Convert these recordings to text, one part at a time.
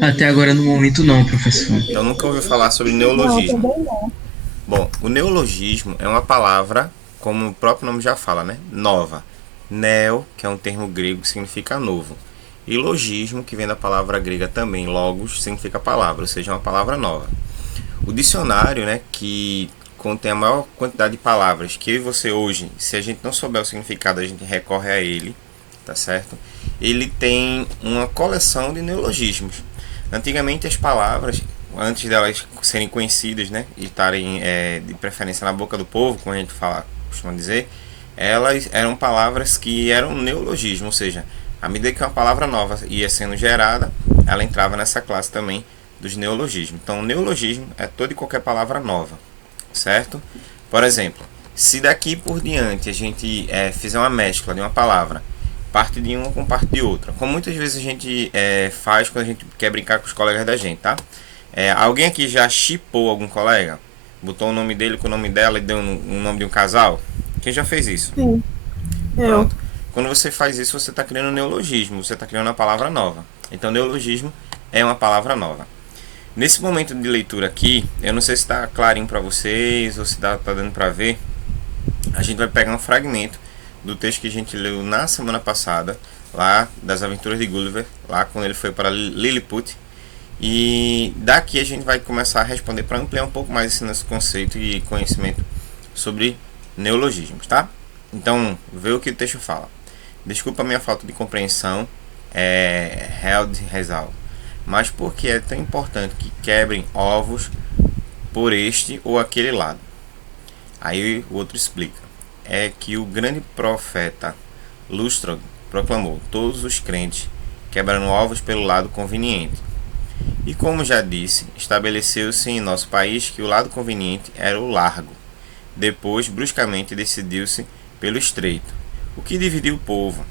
Até agora, no momento, não, professor. Então nunca ouviu falar sobre Não, neologismo. também não. Bom, o neologismo é uma palavra, como o próprio nome já fala, né? Nova. Neo, que é um termo grego que significa novo. E logismo, que vem da palavra grega também, logos, significa palavra, ou seja, uma palavra nova. O dicionário, né, que contém a maior quantidade de palavras que eu e você hoje, se a gente não souber o significado, a gente recorre a ele, tá certo? Ele tem uma coleção de neologismos. Antigamente as palavras, antes delas serem conhecidas, né, e estarem de preferência na boca do povo, como a gente fala, costuma dizer, elas eram palavras que eram neologismo, ou seja, à medida que uma palavra nova ia sendo gerada, ela entrava nessa classe também dos neologismos. Então, neologismo é toda e qualquer palavra nova, certo? Por exemplo, se daqui por diante a gente fizer uma mescla de uma palavra, parte de uma com parte de outra, como muitas vezes a gente faz quando a gente quer brincar com os colegas da gente, tá? Alguém aqui já chipou algum colega? Botou o nome dele com o nome dela e deu um nome de um casal? Quem já fez isso? Sim, eu. Pronto. Quando você faz isso, você está criando um neologismo, você está criando uma palavra nova. Então, neologismo é uma palavra nova. Nesse momento de leitura aqui, eu não sei se está clarinho para vocês ou se tá dando para ver. A gente vai pegar um fragmento do texto que a gente leu na semana passada, lá das Aventuras de Gulliver, lá quando ele foi para Lilliput. E daqui a gente vai começar a responder para ampliar um pouco mais esse nosso conceito e conhecimento sobre neologismos, tá? Então, vê o que o texto fala. Desculpa a minha falta de compreensão, Held Rezal, mas por que é tão importante que quebrem ovos por este ou aquele lado? Aí o outro explica. É que o grande profeta Lustrog proclamou: todos os crentes quebrando ovos pelo lado conveniente. E como já disse, estabeleceu-se em nosso país que o lado conveniente era o largo. Depois, bruscamente, decidiu-se pelo estreito, o que dividiu o povo,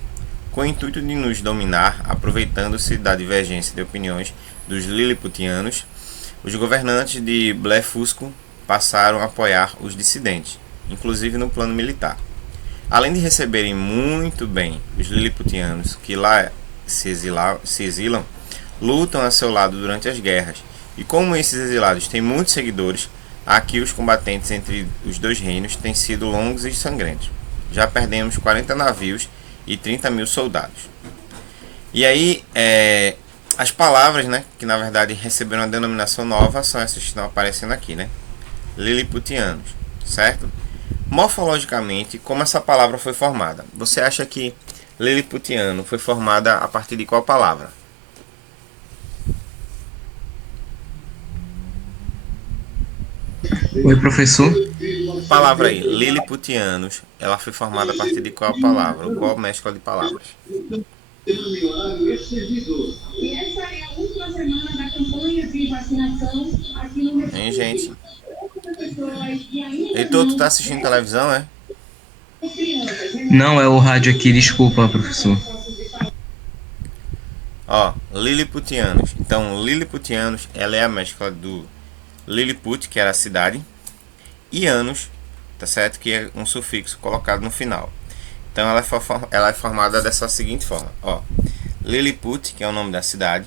com o intuito de nos dominar, aproveitando-se da divergência de opiniões dos liliputianos. Os governantes de Blefusco passaram a apoiar os dissidentes, inclusive no plano militar. Além de receberem muito bem os liliputianos que lá se exilam, lutam a seu lado durante as guerras. E como esses exilados têm muitos seguidores, aqui os combatentes entre os dois reinos têm sido longos e sangrentos. Já perdemos 40 navios e 30 mil soldados. E aí, as palavras, né, que na verdade receberam uma denominação nova, são essas que estão aparecendo aqui, né? Liliputianos, certo? Morfologicamente, como essa palavra foi formada? Você acha que Liliputiano foi formada a partir de qual palavra? Oi, professor. Palavra aí, Liliputianos, ela foi formada a partir de qual palavra? Ou qual mescla de palavras? E essa é a última semana da campanha de vacinação aqui no Hein, Recife. gente? Muitas pessoas que ainda Heitor, tu não tá assistindo televisão, é? crianças, Não, é o rádio aqui, desculpa, professor. Ó, Liliputianos. Então, Liliputianos, ela é a mescla do Lilliput, que era a cidade, e anos, tá certo? Que é um sufixo colocado no final. Então, ela é formada dessa seguinte forma, ó. Lilliput, que é o nome da cidade,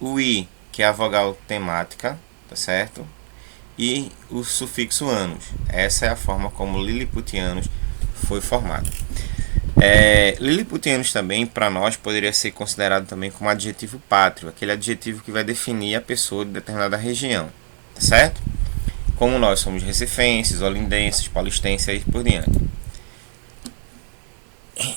o I, que é a vogal temática, tá certo? E o sufixo anos. Essa é a forma como Lilliputianos foi formado. Lilliputianos também, para nós, poderia ser considerado também como adjetivo pátrio, aquele adjetivo que vai definir a pessoa de determinada região, tá certo? Como nós somos recifenses, olindenses, paulistenses e aí por diante.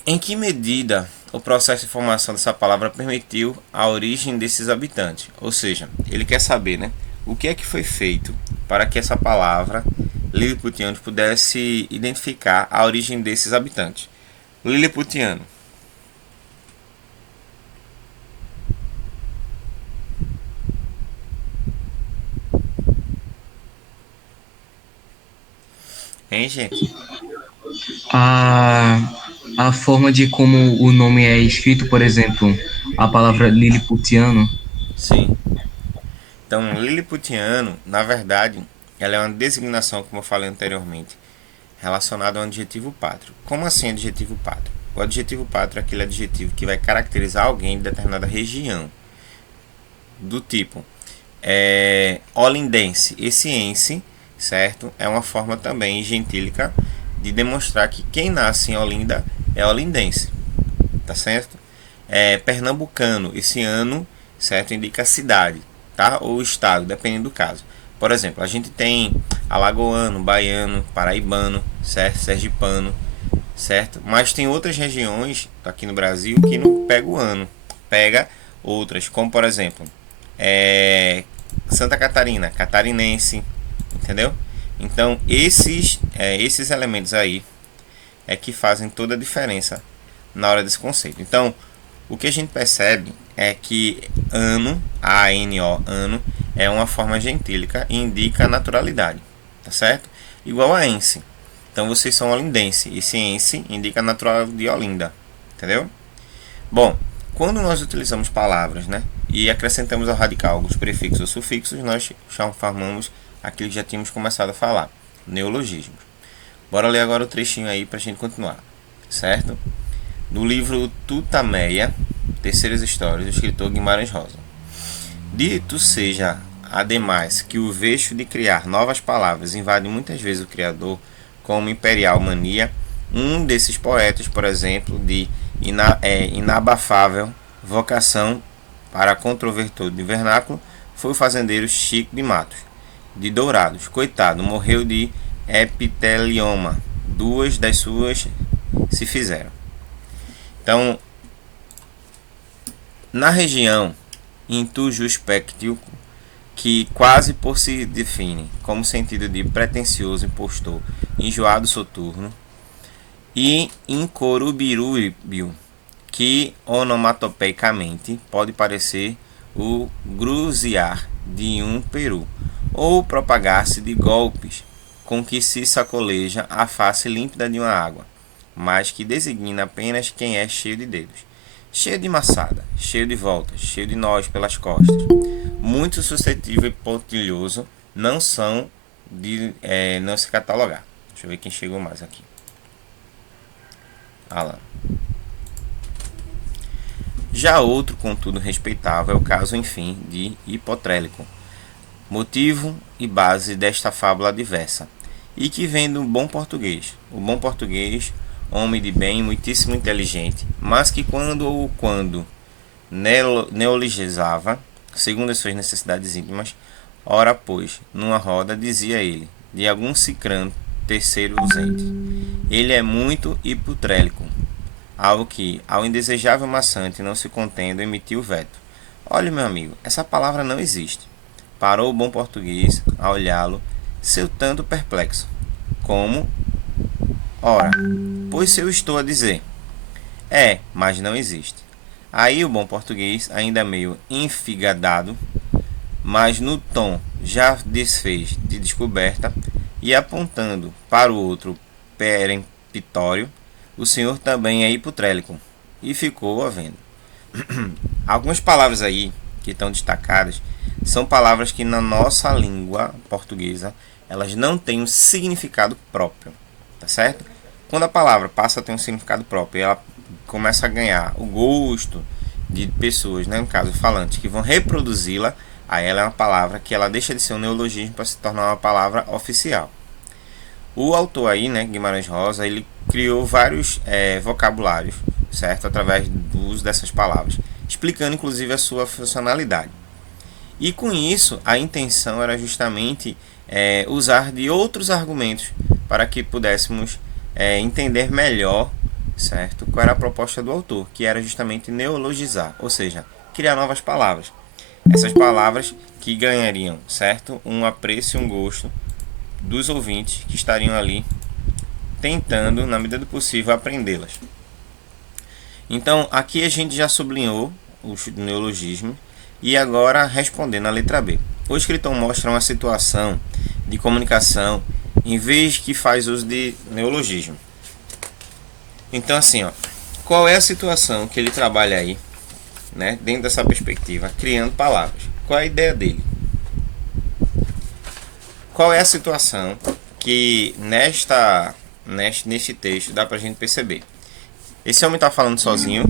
Em que medida o processo de formação dessa palavra permitiu a origem desses habitantes? Ou seja, ele quer saber, né, o que é que foi feito para que essa palavra Lilliputianos pudesse identificar a origem desses habitantes. Lilliputiano. Hein, gente? A, a forma de como o nome é escrito, por exemplo, a palavra liliputiano. Sim. Então, Lilliputiano, na verdade, ela é uma designação, como eu falei anteriormente, relacionada ao adjetivo pátrio. Como assim adjetivo pátrio? O adjetivo pátrio é aquele adjetivo que vai caracterizar alguém de determinada região. do tipo olindense. Esse ense, certo? É uma forma também gentílica de demonstrar que quem nasce em Olinda é olindense, tá certo? Pernambucano, esse ano, certo? Indica a cidade, tá? Ou estado, dependendo do caso. Por exemplo, a gente tem alagoano, baiano, paraibano, certo? Sergipano, certo? Mas tem outras regiões aqui no Brasil que não pega o ano, pega outras, como por exemplo, Santa Catarina, catarinense, entendeu? Então esses elementos aí é que fazem toda a diferença na hora desse conceito. Então o que a gente percebe é que ano, A-N-O, ano, é uma forma gentílica e indica a naturalidade, tá certo? Igual a ense. Então vocês são olindense. Esse ense indica natural de Olinda, entendeu? Bom, quando nós utilizamos palavras, né, e acrescentamos ao radical alguns prefixos ou sufixos, nós formamos aquilo que já tínhamos começado a falar, neologismos. Bora ler agora o trechinho aí pra gente continuar, certo? Do livro Tutameia, Terceiras Histórias, do escritor Guimarães Rosa. Dito seja, ademais, que o vexo de criar novas palavras invade muitas vezes o criador, como imperial mania, um desses poetas, por exemplo, de inabafável vocação para controvertor de vernáculo, foi o fazendeiro Chico de Matos, de Dourados. Coitado, morreu de epitelioma. 2 das suas se fizeram. Então, na região intujuspectio, que quase por se define como sentido de pretensioso, impostor, enjoado, soturno, e incorubirúbio, que onomatopeicamente pode parecer o gruziar de um peru, ou propagar-se de golpes com que se sacoleja a face límpida de uma água, mas que designa apenas quem é cheio de dedos, cheio de maçada, cheio de voltas, cheio de nós pelas costas, muito suscetível e pontilhoso, não são de não se catalogar. Deixa eu ver quem chegou mais aqui. Alan. Já outro, contudo, respeitável é o caso, enfim, de Hipotrélico, motivo e base desta fábula diversa, e que vem do bom português. O bom português, homem de bem, muitíssimo inteligente, mas que quando neologizava, segundo as suas necessidades íntimas, ora pois, numa roda, dizia ele, de algum cicrano terceiro ausente, ele é muito hipotrélico, ao que, ao indesejável maçante não se contendo, emitiu o veto. Olha, meu amigo, essa palavra não existe. Parou o bom português a olhá-lo, seu tanto perplexo. Como? Ora, pois se eu estou a dizer. Mas não existe. Aí o bom português, ainda meio enfigadado, mas no tom já desfez de descoberta, e apontando para o outro peremptório, o senhor também é hipotrélico, e ficou a vendo. Algumas palavras aí que estão destacadas são palavras que na nossa língua portuguesa elas não têm um significado próprio, tá certo? Quando a palavra passa a ter um significado próprio, ela começa a ganhar o gosto de pessoas, né, no caso falantes, que vão reproduzi-la, aí ela é uma palavra que ela deixa de ser um neologismo para se tornar uma palavra oficial. O autor aí, né, Guimarães Rosa, ele criou vários vocabulários, certo? Através do uso dessas palavras, explicando inclusive a sua funcionalidade. E com isso, a intenção era justamente usar de outros argumentos para que pudéssemos entender melhor, certo? Qual era a proposta do autor, que era justamente neologizar, ou seja, criar novas palavras. Essas palavras que ganhariam, certo? Um apreço e um gosto dos ouvintes que estariam ali tentando, na medida do possível, aprendê-las. Então, aqui a gente já sublinhou os neologismos e agora respondendo a letra B. O escritor mostra uma situação de comunicação em vez que faz uso de neologismo. Então, assim, qual é a situação que ele trabalha aí, né, dentro dessa perspectiva, criando palavras? Qual é a ideia dele? Qual é a situação que neste texto dá pra gente perceber? Esse homem tá falando sozinho.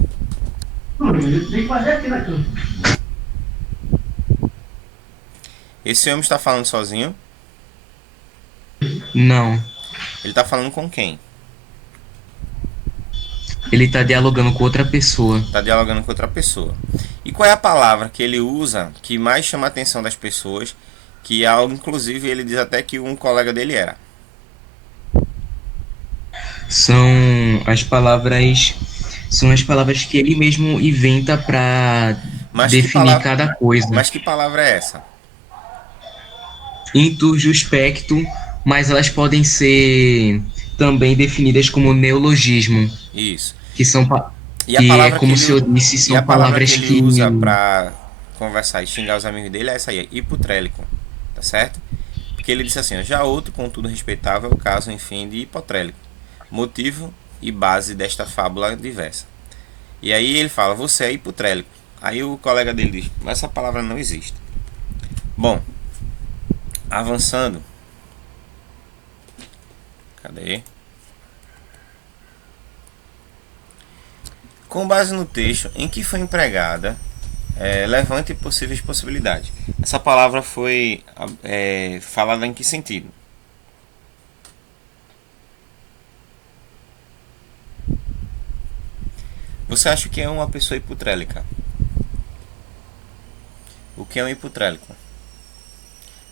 Esse homem está falando sozinho? Não. Ele está falando com quem? Ele está dialogando com outra pessoa. Está dialogando com outra pessoa. E qual é a palavra que ele usa que mais chama a atenção das pessoas? Que algo, inclusive, ele diz até que um colega dele era. São as palavras. São as palavras que ele mesmo inventa para Mas que definir palavra, cada coisa. mas que palavra é essa? Introspecto, mas elas podem ser também definidas como neologismo, Isso. que são, E a que é palavra que como se eu ele, disse, e a são palavra que palavras ele que usa para conversar e xingar os amigos dele é essa aí, hipotrélico, tá certo? Porque ele disse assim, ó, já outro, contudo respeitável, é o caso, enfim, de hipotrélico, motivo e base desta fábula diversa. E aí ele fala, você é hipotrélico. Aí o colega dele diz, mas essa palavra não existe. Bom, avançando. Cadê? Com base no texto em que foi empregada, levante possíveis possibilidades. Essa palavra foi falada em que sentido? Você acha que é uma pessoa hipotrélica? O que é um hipotrélico?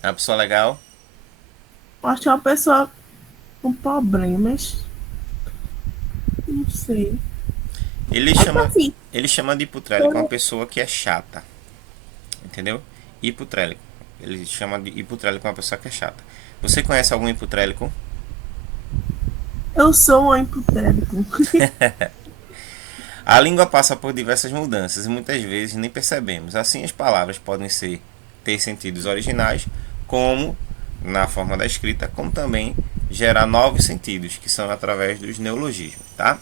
É uma pessoa legal? Acho que é uma pessoa com problemas. Não sei. Ele É tipo chama, assim, ele chama de hipotrélico uma pessoa que é chata. Entendeu? Hipotrélico. Ele chama de hipotrélico uma pessoa que é chata. Você conhece algum hipotrélico? eu sou um hipotrélico. A língua passa por diversas mudanças e muitas vezes nem percebemos. Assim, as palavras podem ter sentidos originais, como na forma da escrita, como também gerar novos sentidos, que são através dos neologismos, tá?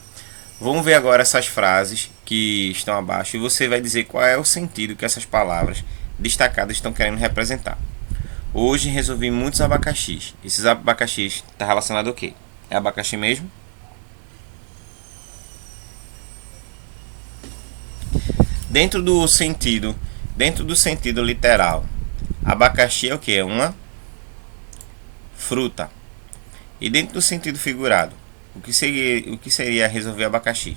Vamos ver agora essas frases que estão abaixo e você vai dizer qual é o sentido que essas palavras destacadas estão querendo representar. Hoje resolvi muitos abacaxis. Esses abacaxis está relacionado ao quê? É abacaxi mesmo? Dentro do sentido literal, abacaxi é o que? É uma fruta. E dentro do sentido figurado, o que seria resolver abacaxi?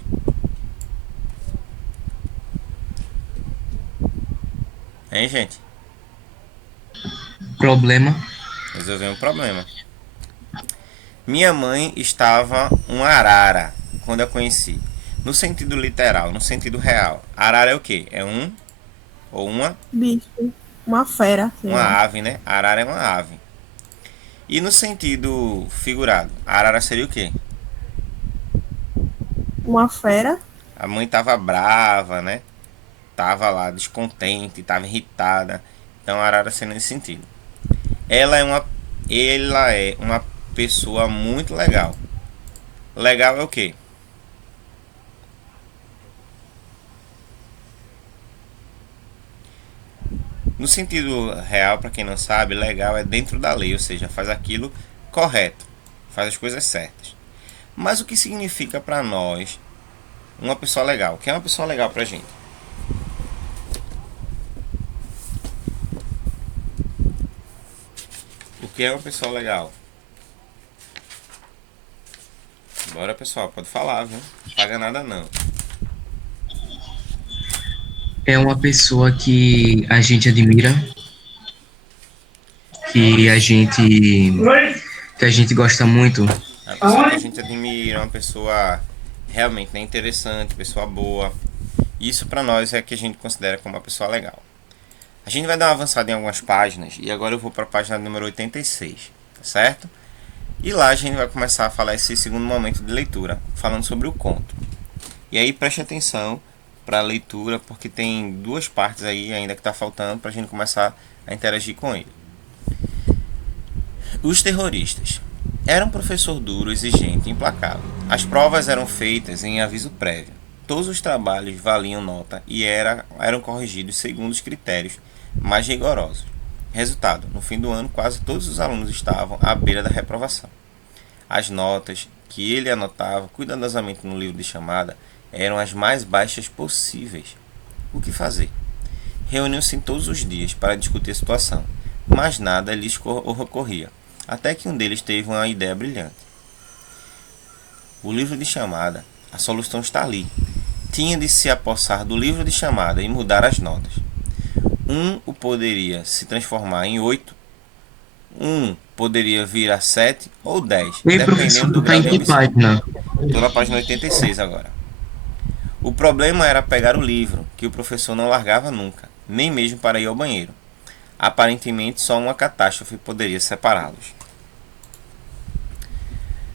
Hein, gente? problema. Resolver um problema. Minha mãe estava uma arara quando a conheci. No sentido literal, no sentido real, arara é o que? É um ou Bicho. Uma fera, sei uma lá. ave, né? Arara é uma ave. E no sentido figurado, arara seria o quê? Uma fera. A mãe tava brava, né? Tava lá descontente, tava irritada. Então a arara seria nesse sentido. Ela é uma pessoa muito legal. Legal é o quê? No sentido real, para quem não sabe, legal é dentro da lei, ou seja, faz aquilo correto, faz as coisas certas. Mas o que significa para nós uma pessoa legal? O que é uma pessoa legal pra gente? O que é uma pessoa legal? Bora, pessoal, pode falar, viu? Não paga nada não. É uma pessoa que a gente admira, que a gente gosta muito. É uma pessoa que a gente admira, uma pessoa realmente, né, interessante, pessoa boa. Isso pra nós é que a gente considera como uma pessoa legal. A gente vai dar uma avançada em algumas páginas e agora eu vou para a página número 86, tá certo? E lá a gente vai começar a falar esse segundo momento de leitura, falando sobre o conto. E aí preste atenção para a leitura, porque tem duas partes aí ainda que está faltando para a gente começar a interagir com ele. Os terroristas. Era um professor duro, exigente e implacável. As provas eram feitas em aviso prévio. Todos os trabalhos valiam nota e eram corrigidos segundo os critérios mais rigorosos. Resultado: no fim do ano, quase todos os alunos estavam à beira da reprovação. As notas que ele anotava cuidadosamente no livro de chamada eram as mais baixas possíveis. O que fazer? Reuniam-se todos os dias para discutir a situação, mas nada lhes ocorria, até que um deles teve uma ideia brilhante. O livro de chamada, a solução está ali. Tinha de se apossar do livro de chamada e mudar as notas. O poderia se transformar em 8, poderia vir a 7 ou 10, E aí, professor, dependendo do tá em grau de que ambição. página? Estou na página 86 agora. O problema era pegar o livro, que o professor não largava nunca, nem mesmo para ir ao banheiro. Aparentemente, só uma catástrofe poderia separá-los.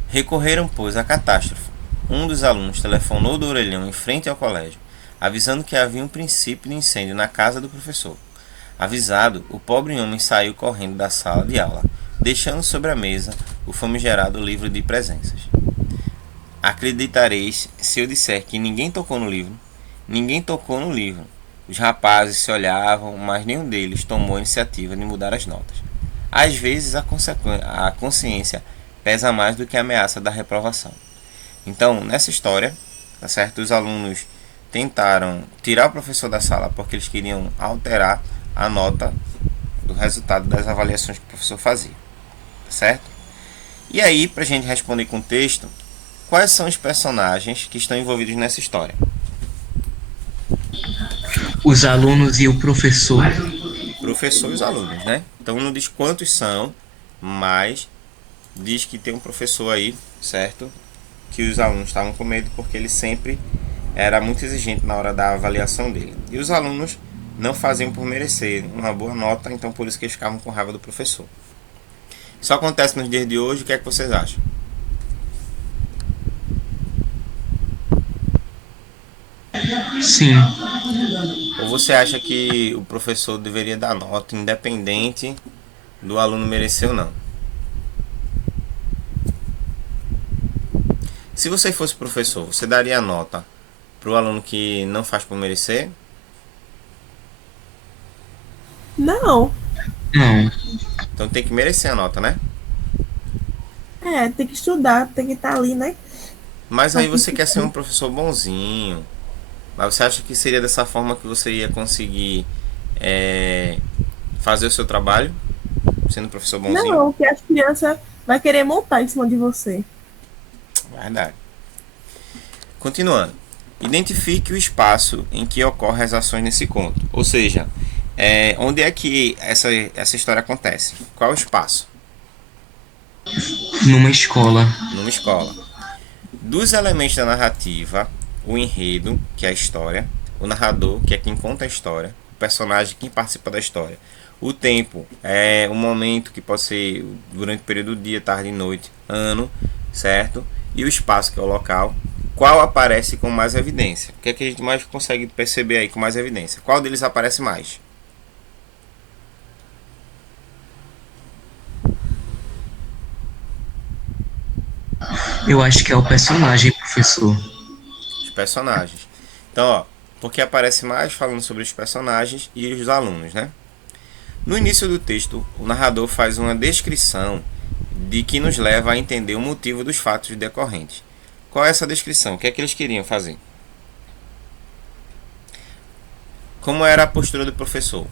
Recorreram, pois, à catástrofe. Um dos alunos telefonou do orelhão em frente ao colégio, avisando que havia um princípio de incêndio na casa do professor. Avisado, o pobre homem saiu correndo da sala de aula, deixando sobre a mesa o famigerado livro de presenças. Acreditareis se eu disser que ninguém tocou no livro? Ninguém tocou no livro. Os rapazes se olhavam, mas nenhum deles tomou a iniciativa de mudar as notas. Às vezes a consciência pesa mais do que a ameaça da reprovação. Então, nessa história, tá certo? Os alunos tentaram tirar o professor da sala porque eles queriam alterar a nota do resultado das avaliações que o professor fazia, tá certo? E aí, para a gente responder com o texto, quais são os personagens que estão envolvidos nessa história? Os alunos e o professor. Professor e os alunos, né? Então não diz quantos são, mas diz que tem um professor aí, certo? Que os alunos estavam com medo porque ele sempre era muito exigente na hora da avaliação dele. E os alunos não faziam por merecer uma boa nota, então por isso que eles ficavam com raiva do professor. Isso acontece nos dias de hoje, o que é que vocês acham? Sim. Ou você acha que o professor deveria dar nota independente do aluno merecer ou não? Se você fosse professor, você daria nota para o aluno que não faz por merecer? Não. Não. Então tem que merecer a nota, né? Tem que estudar, tem que estar ali, né? Mas aí você quer ser um professor bonzinho. Mas você acha que seria dessa forma que você ia conseguir fazer o seu trabalho? Sendo professor bonzinho? Não, que as crianças vão querer montar em cima de você. Verdade. Continuando. Identifique o espaço em que ocorrem as ações nesse conto. Ou seja, onde é que essa história acontece? Qual é o espaço? Numa escola. Numa escola. Dos elementos da narrativa, o enredo, que é a história, o narrador, que é quem conta a história, o personagem, quem participa da história. O tempo é um momento que pode ser durante o período do dia, tarde e noite, ano, certo? E o espaço, que é o local, qual aparece com mais evidência? O que é que a gente mais consegue perceber aí com mais evidência? Qual deles aparece mais? Eu acho que é o personagem, professor. Os personagens. Então, ó, porque aparece mais falando sobre os personagens e os alunos, né? No início do texto, o narrador faz uma descrição de que nos leva a entender o motivo dos fatos decorrentes. Qual é essa descrição? O que é que eles queriam fazer? Como era a postura do professor?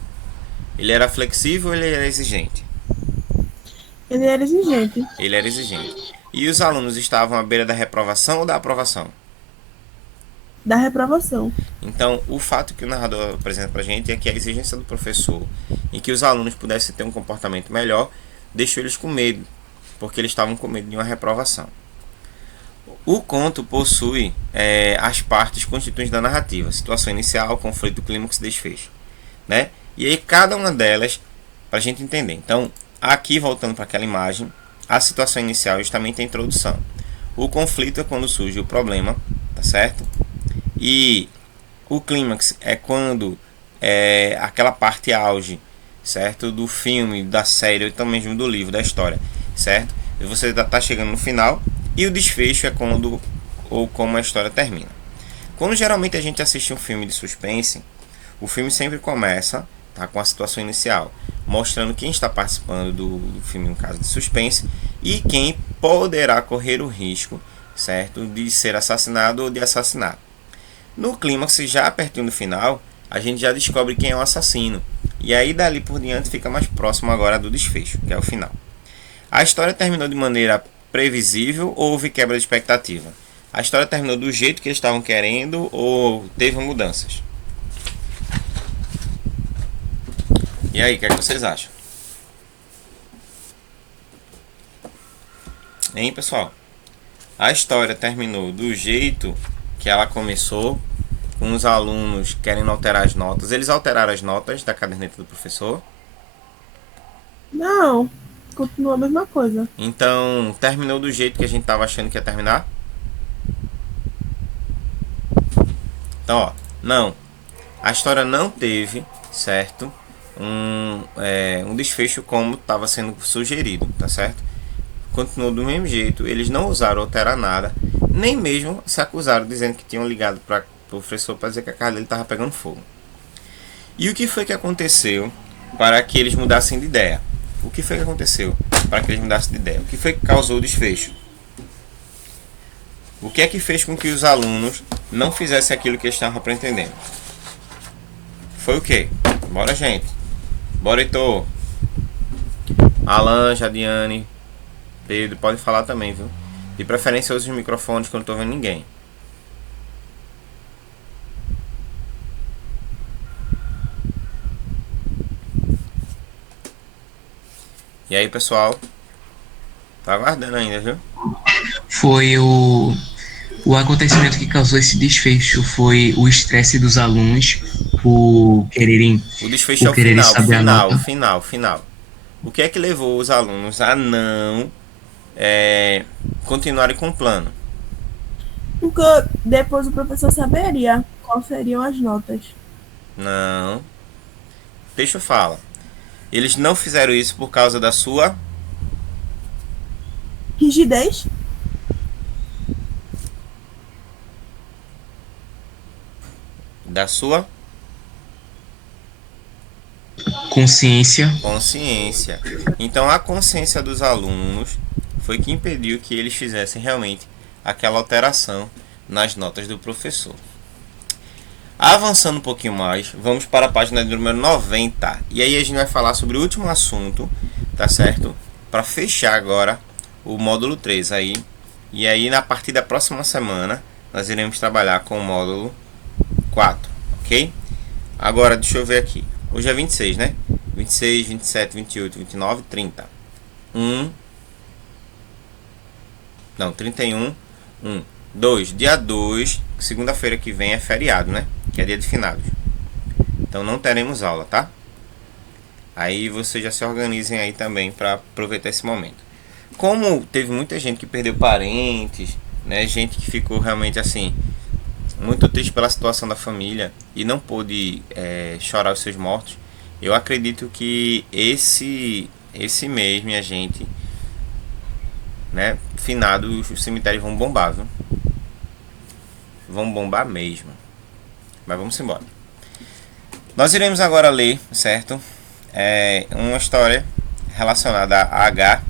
Ele era flexível ou ele era exigente? Ele era exigente. Ele era exigente. E os alunos estavam à beira da reprovação ou da aprovação? Da reprovação. Então, o fato que o narrador apresenta pra gente é que a exigência do professor em que os alunos pudessem ter um comportamento melhor deixou eles com medo, porque eles estavam com medo de uma reprovação. O conto possui as partes constituintes da narrativa: situação inicial, conflito, clímax e desfecho, né? E aí cada uma delas para a gente entender. Então, aqui voltando para aquela imagem, a situação inicial é justamente a introdução. O conflito é quando surge o problema, tá certo? E o clímax é quando aquela parte auge, certo? Do filme, da série, ou também mesmo do livro, da história, certo? E você está chegando no final. E o desfecho é quando ou como a história termina. Quando geralmente a gente assiste um filme de suspense, o filme sempre começa, tá, com a situação inicial, mostrando quem está participando do filme, no caso de suspense, e quem poderá correr o risco, certo, de ser assassinado ou de assassinar. No clímax, já pertinho do final, a gente já descobre quem é o assassino, E aí dali por diante fica mais próximo agora do desfecho, que é o final. A história terminou de maneira previsível ou houve quebra de expectativa? A história terminou do jeito que eles estavam querendo ou teve mudanças? E aí, o que é que vocês acham? Hein, pessoal? A história terminou do jeito que ela começou, com os alunos querendo alterar as notas. Eles alteraram as notas da caderneta do professor. Não, continua a mesma coisa. Então, terminou do jeito que a gente estava achando que ia terminar? Então, ó, não. A história não teve, certo? Um desfecho como estava sendo sugerido, tá certo? Continuou do mesmo jeito. Eles não ousaram alterar nada, nem mesmo se acusaram dizendo que tinham ligado para o professor para dizer que a casa dele estava pegando fogo. E o que foi que aconteceu para que eles mudassem de ideia? O que foi que aconteceu para que eles mudassem de ideia? O que foi que causou o desfecho? O que é que fez com que os alunos não fizessem aquilo que eles estavam pretendendo? Foi o quê? Bora, gente. Bora, Heitor. Alan, Jadiane, Pedro, pode falar também, viu? De preferência, use os microfones que eu não tô vendo ninguém. E aí, pessoal? Tá aguardando ainda, viu? Foi o acontecimento que causou esse desfecho foi o estresse dos alunos por quererem, O desfecho é por o quererem final, saber a nota. final. O que é que levou os alunos a não continuarem com o plano? Porque depois o professor saberia quais seriam as notas. Não. Deixa eu falar. Eles não fizeram isso por causa da sua... Rigidez? Da sua Consciência. consciência. Então a consciência dos alunos foi que impediu que eles fizessem realmente aquela alteração nas notas do professor. Avançando um pouquinho mais, vamos para a página número 90. E aí a gente vai falar sobre o último assunto, tá certo? Para fechar agora o módulo 3 aí. E aí na partir da próxima semana nós iremos trabalhar com o módulo 4, ok? Agora deixa eu ver aqui. Hoje é 26, né? 26, 27, 28, 29, 30. 31, 2. Dia 2, segunda-feira que vem é feriado, né? Que é dia de finados. Então não teremos aula, tá? Aí vocês já se organizem aí também para aproveitar esse momento. Como teve muita gente que perdeu parentes, né? Gente que ficou realmente assim muito triste pela situação da família e não pôde chorar os seus mortos. Eu acredito que esse mês, minha gente, né, finados, os cemitérios vão bombar, viu? Vão bombar mesmo. Mas vamos embora. Nós iremos agora ler, certo? Uma história relacionada a H,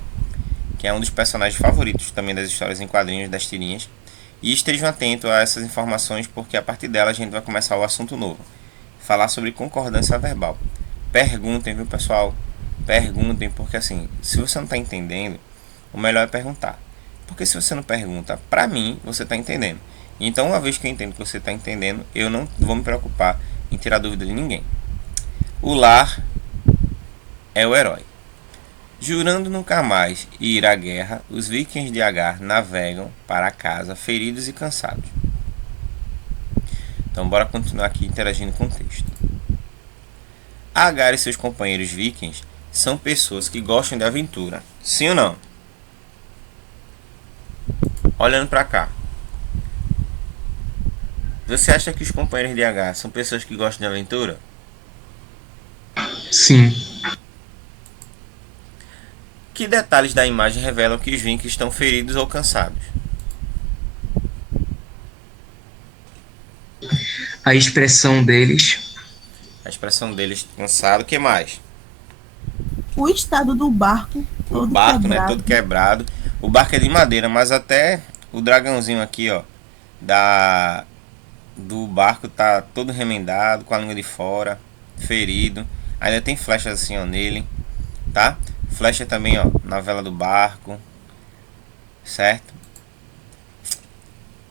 que é um dos personagens favoritos também das histórias em quadrinhos, das tirinhas. E estejam atentos a essas informações, porque a partir dela a gente vai começar o assunto novo. Falar sobre concordância verbal. Perguntem, viu, pessoal? Perguntem, porque assim, se você não está entendendo, o melhor é perguntar. Porque se você não pergunta, pra mim, você está entendendo. Então, uma vez que eu entendo que você está entendendo, eu não vou me preocupar em tirar dúvida de ninguém. O lar é o herói. Jurando nunca mais ir à guerra, os vikings de Agar navegam para casa feridos e cansados. Então bora continuar aqui interagindo com o texto. Agar e seus companheiros vikings são pessoas que gostam de aventura. Sim ou não? Olhando para cá. Você acha que os companheiros de Agar são pessoas que gostam de aventura? Sim. Que detalhes da imagem revelam que os vikings estão feridos ou cansados? A expressão deles. A expressão deles cansado. O que mais? O estado do barco O todo barco, né, quebrado. todo quebrado. O barco é de madeira, mas até o dragãozinho aqui, ó, do barco tá todo remendado, com a língua de fora, ferido. Ainda tem flechas assim, ó, nele, tá? Flecha também, ó, na vela do barco, certo?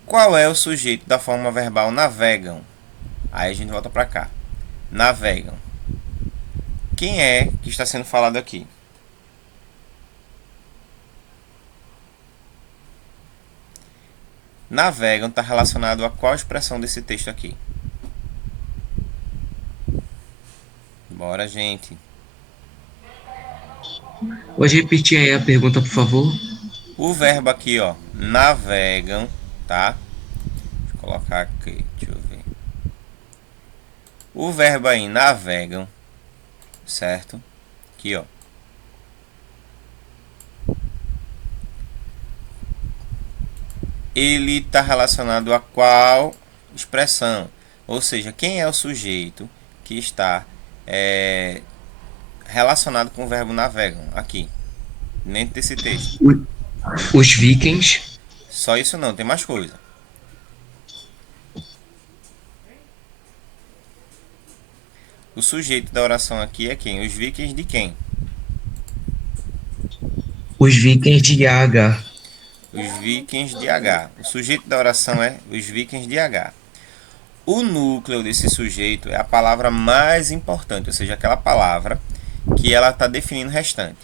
Qual é o sujeito da forma verbal navegam? Aí a gente volta para cá. Navegam. Quem é que está sendo falado aqui? Navegam está relacionado a qual expressão desse texto aqui? Bora, gente. Pode repetir aí a pergunta, por favor? O verbo aqui, ó, navegam, tá? Deixa eu colocar aqui, deixa eu ver. O verbo aí, navegam, certo? Aqui, ó. Ele está relacionado a qual expressão? Ou seja, quem é o sujeito que está relacionado com o verbo navegam aqui, dentro desse texto? Os vikings. Só isso não, tem mais coisa. O sujeito da oração aqui é quem? Os vikings de quem? Os vikings de H. Os vikings de H. O sujeito da oração é os vikings de H. O núcleo desse sujeito é a palavra mais importante, ou seja, aquela palavra que ela está definindo o restante.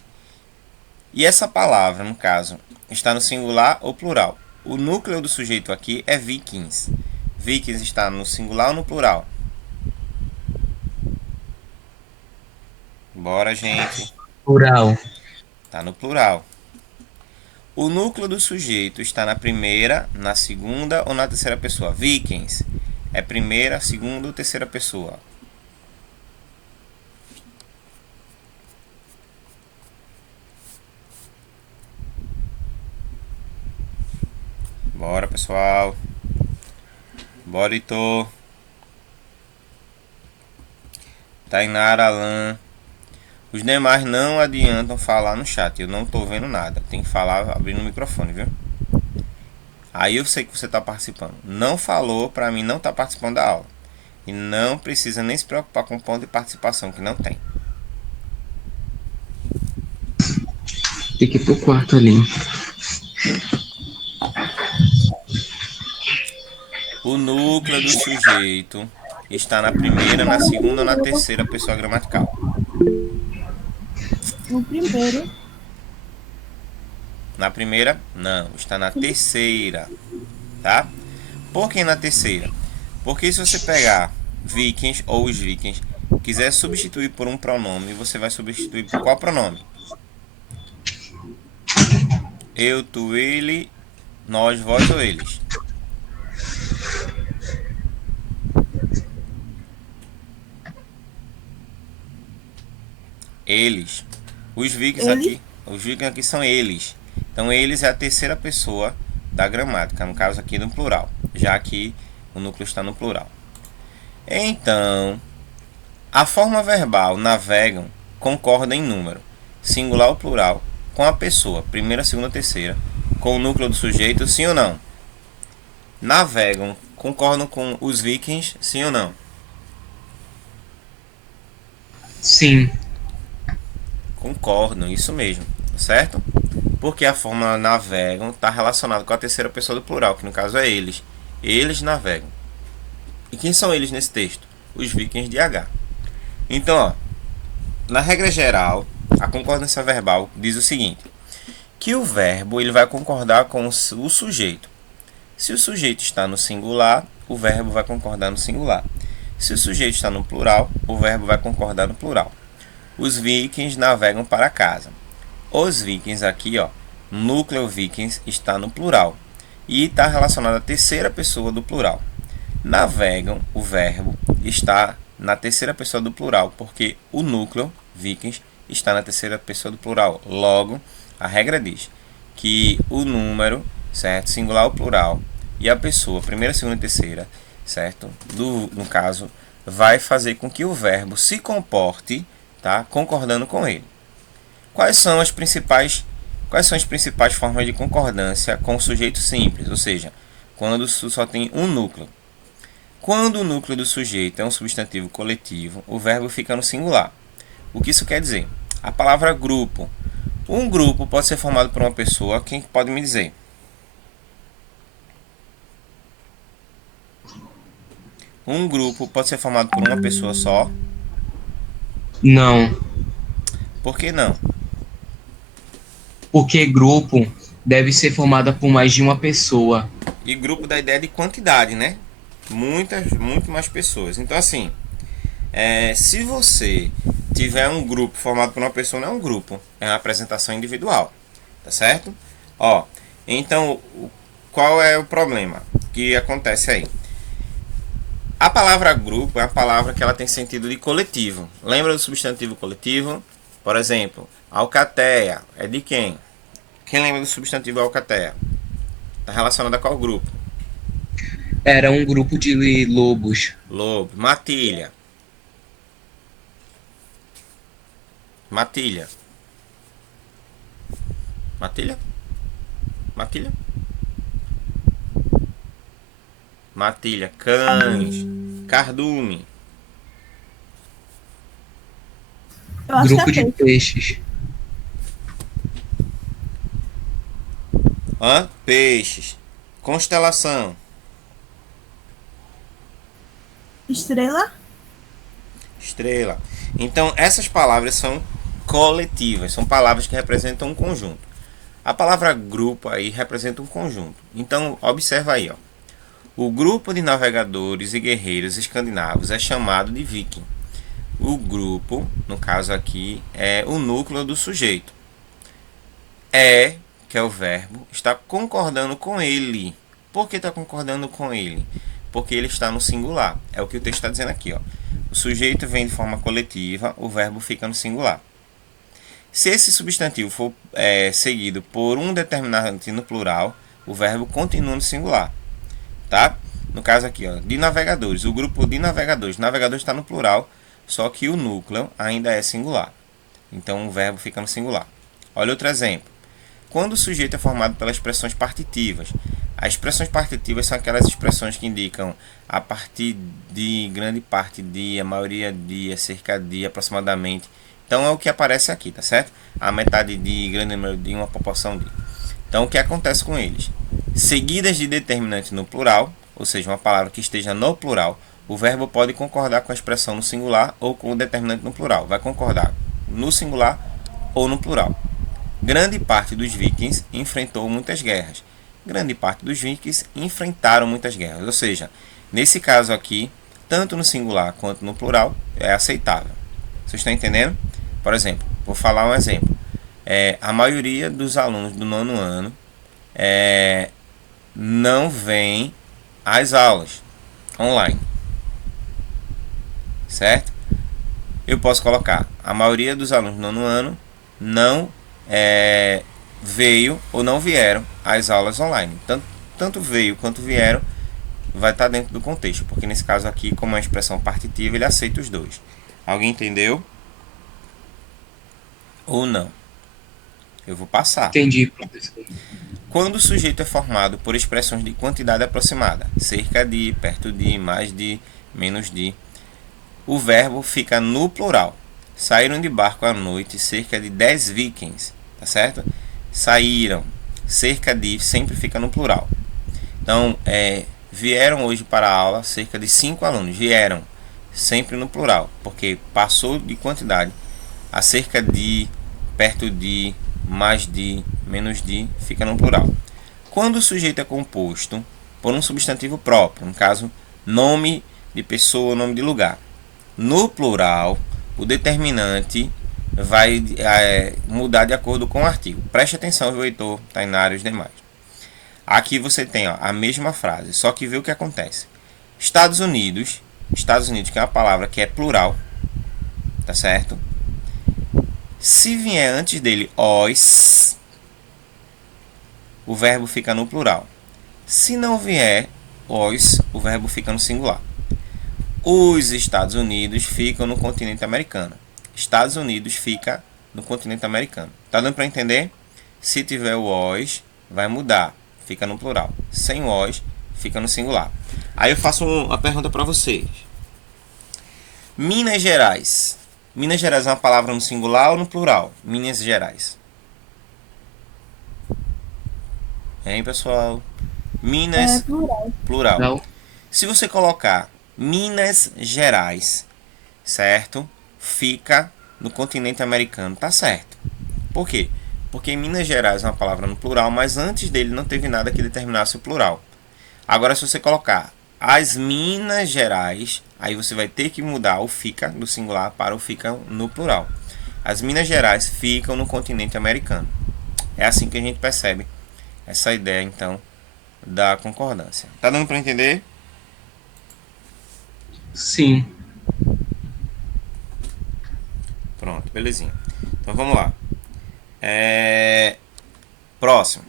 E essa palavra, no caso, está no singular ou plural. O núcleo do sujeito aqui é vikings. Vikings está no singular ou no plural? Bora, gente. Plural. Está no plural. O núcleo do sujeito está na primeira, na segunda ou na terceira pessoa? Vikings é primeira, segunda ou terceira pessoa? Bora, pessoal. Bora, Ito. Tainara, Alan. Os demais não adiantam falar no chat. Eu não tô vendo nada. Tem que falar abrindo o microfone, viu? Aí eu sei que você tá participando. Não falou, pra mim não tá participando da aula. E não precisa nem se preocupar com ponto de participação, que não tem. Tem que ir pro quarto ali. O núcleo do sujeito está na primeira, na segunda ou na terceira pessoa gramatical? No primeiro. Na primeira, não. Está na terceira, tá? Por que na terceira? Porque se você pegar vikings ou os vikings, quiser substituir por um pronome, você vai substituir por qual pronome? Eu, tu, ele, nós, vós ou eles? Eles. Os vikings aqui são eles. Então eles é a terceira pessoa da gramática, no caso aqui no plural, já que o núcleo está no plural. Então, a forma verbal navegam concorda em número, singular ou plural, com a pessoa, primeira, segunda, terceira, com o núcleo do sujeito, sim ou não? Navegam, concordam com os vikings, sim ou não? Sim. Concordam, isso mesmo, certo? Porque a forma navegam está relacionada com a terceira pessoa do plural, que no caso é eles. Eles navegam. E quem são eles nesse texto? Os vikings de H. Então, ó, na regra geral, a concordância verbal diz o seguinte, que o verbo ele vai concordar com o sujeito. Se o sujeito está no singular, o verbo vai concordar no singular. Se o sujeito está no plural, o verbo vai concordar no plural. Os vikings navegam para casa. Os vikings aqui, ó, núcleo vikings está no plural e está relacionado à terceira pessoa do plural. Navegam, o verbo, está na terceira pessoa do plural, porque o núcleo vikings está na terceira pessoa do plural. Logo, a regra diz que o número, certo, singular ou plural, e a pessoa, primeira, segunda e terceira, certo, no caso, vai fazer com que o verbo se comporte, tá, concordando com ele. Quais são as principais formas de concordância com o sujeito simples, ou seja, quando só tem um núcleo? Quando o núcleo do sujeito é um substantivo coletivo, o verbo fica no singular. O que isso quer dizer? A palavra grupo. Um grupo pode ser formado por uma pessoa. Quem pode me dizer? Um grupo pode ser formado por uma pessoa só. Não, Por que não? porque grupo deve ser formado por mais de uma pessoa. E grupo dá ideia de quantidade, né? Muito mais pessoas. Então, assim, se você tiver um grupo formado por uma pessoa, não é um grupo, é uma apresentação individual, tá certo? Ó, então, qual é o problema que acontece aí? A palavra grupo é uma palavra que ela tem sentido de coletivo. Lembra do substantivo coletivo? Por exemplo, alcateia é de quem? Quem lembra do substantivo alcateia? Está relacionado a qual grupo? Era um grupo de lobos. Lobo. Matilha. Matilha. Matilha? Matilha? Matilha. Cães. Cardume. Eu acho Grupo que é de peixe. peixes. Peixes. Constelação. Estrela? Estrela. Então, essas palavras são coletivas, são palavras que representam um conjunto. A palavra grupo aí representa um conjunto. Então, observa aí, ó. O grupo de navegadores e guerreiros escandinavos é chamado de viking. O grupo, no caso aqui, é o núcleo do sujeito. Que é o verbo, está concordando com ele. Por que está concordando com ele? Porque ele está no singular. É o que o texto está dizendo aqui, ó. O sujeito vem de forma coletiva, o verbo fica no singular. Se esse substantivo for seguido por um determinante no plural, o verbo continua no singular. Tá? No caso aqui, ó, de navegadores, o grupo de navegadores. Navegadores está no plural, só que o núcleo ainda é singular. Então o verbo fica no singular. Olha outro exemplo. Quando o sujeito é formado pelas expressões partitivas. As expressões partitivas são aquelas expressões que indicam a partir de, grande parte de, a maioria de, cerca de, aproximadamente. Então é o que aparece aqui, tá certo? A metade de, grande número de, uma proporção de. Então o que acontece com eles? Seguidas de determinante no plural, ou seja, uma palavra que esteja no plural, o verbo pode concordar com a expressão no singular ou com o determinante no plural. Vai concordar no singular ou no plural. Grande parte dos vikings enfrentou muitas guerras. Grande parte dos vikings enfrentaram muitas guerras. Ou seja, nesse caso aqui, tanto no singular quanto no plural, é aceitável. Vocês estão entendendo? Por exemplo, vou falar um exemplo. A maioria dos alunos do 9º ano não vem às aulas online. Certo? Eu posso colocar, a maioria dos alunos do 9º ano não veio ou não vieram às aulas online. Tanto veio quanto vieram vai estar dentro do contexto, porque nesse caso aqui, como é uma expressão partitiva, ele aceita os dois. Alguém entendeu? Ou não? Eu vou passar. Entendi, professor. Quando o sujeito é formado por expressões de quantidade aproximada, cerca de, perto de, mais de, menos de, o verbo fica no plural. Saíram de barco à noite cerca de 10 vikings, tá certo? Saíram, cerca de, sempre fica no plural. Então, vieram hoje para a aula cerca de 5 alunos. Vieram, sempre no plural, porque passou de quantidade a cerca de, perto de, mais de, menos de, fica no plural. Quando o sujeito é composto por um substantivo próprio, no caso, nome de pessoa, nome de lugar, no plural, o determinante vai mudar de acordo com o artigo. Preste atenção, viu, Heitor, Tainara e os demais. Aqui você tem a mesma frase, só que vê o que acontece. Estados Unidos, que é uma palavra que é plural, tá certo? Se vier antes dele os, o verbo fica no plural. Se não vier os, o verbo fica no singular. Os Estados Unidos ficam no continente americano. Estados Unidos fica no continente americano. Tá dando para entender? Se tiver o os, vai mudar. Fica no plural. Sem o os, fica no singular. Aí eu faço uma pergunta para vocês. Minas Gerais Minas Gerais é uma palavra no singular ou no plural? Minas Gerais. Hein, pessoal? É Minas, plural. plural. Não. Se você colocar Minas Gerais, certo? Fica no continente americano, tá certo. Por quê? Porque Minas Gerais é uma palavra no plural, mas antes dele não teve nada que determinasse o plural. Agora, se você colocar as Minas Gerais, aí você vai ter que mudar o fica do singular para o fica no plural. As Minas Gerais ficam no continente americano. É assim que a gente percebe essa ideia, então, da concordância. Tá dando para entender? Sim. Pronto, belezinha. Então vamos lá. Próximo.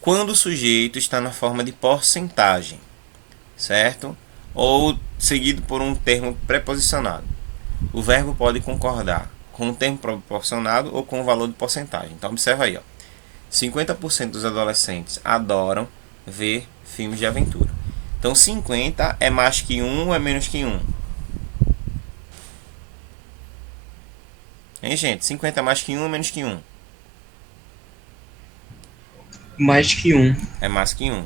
Quando o sujeito está na forma de porcentagem, certo? Ou seguido por um termo preposicionado. O verbo pode concordar com o termo proporcionado ou com o valor de porcentagem. Então observa aí, ó. 50% dos adolescentes adoram ver filmes de aventura. Então 50 é mais que 1 ou é menos que 1? Hein, gente? 50 é mais que 1 ou menos que 1? Mais que um. É mais que 1.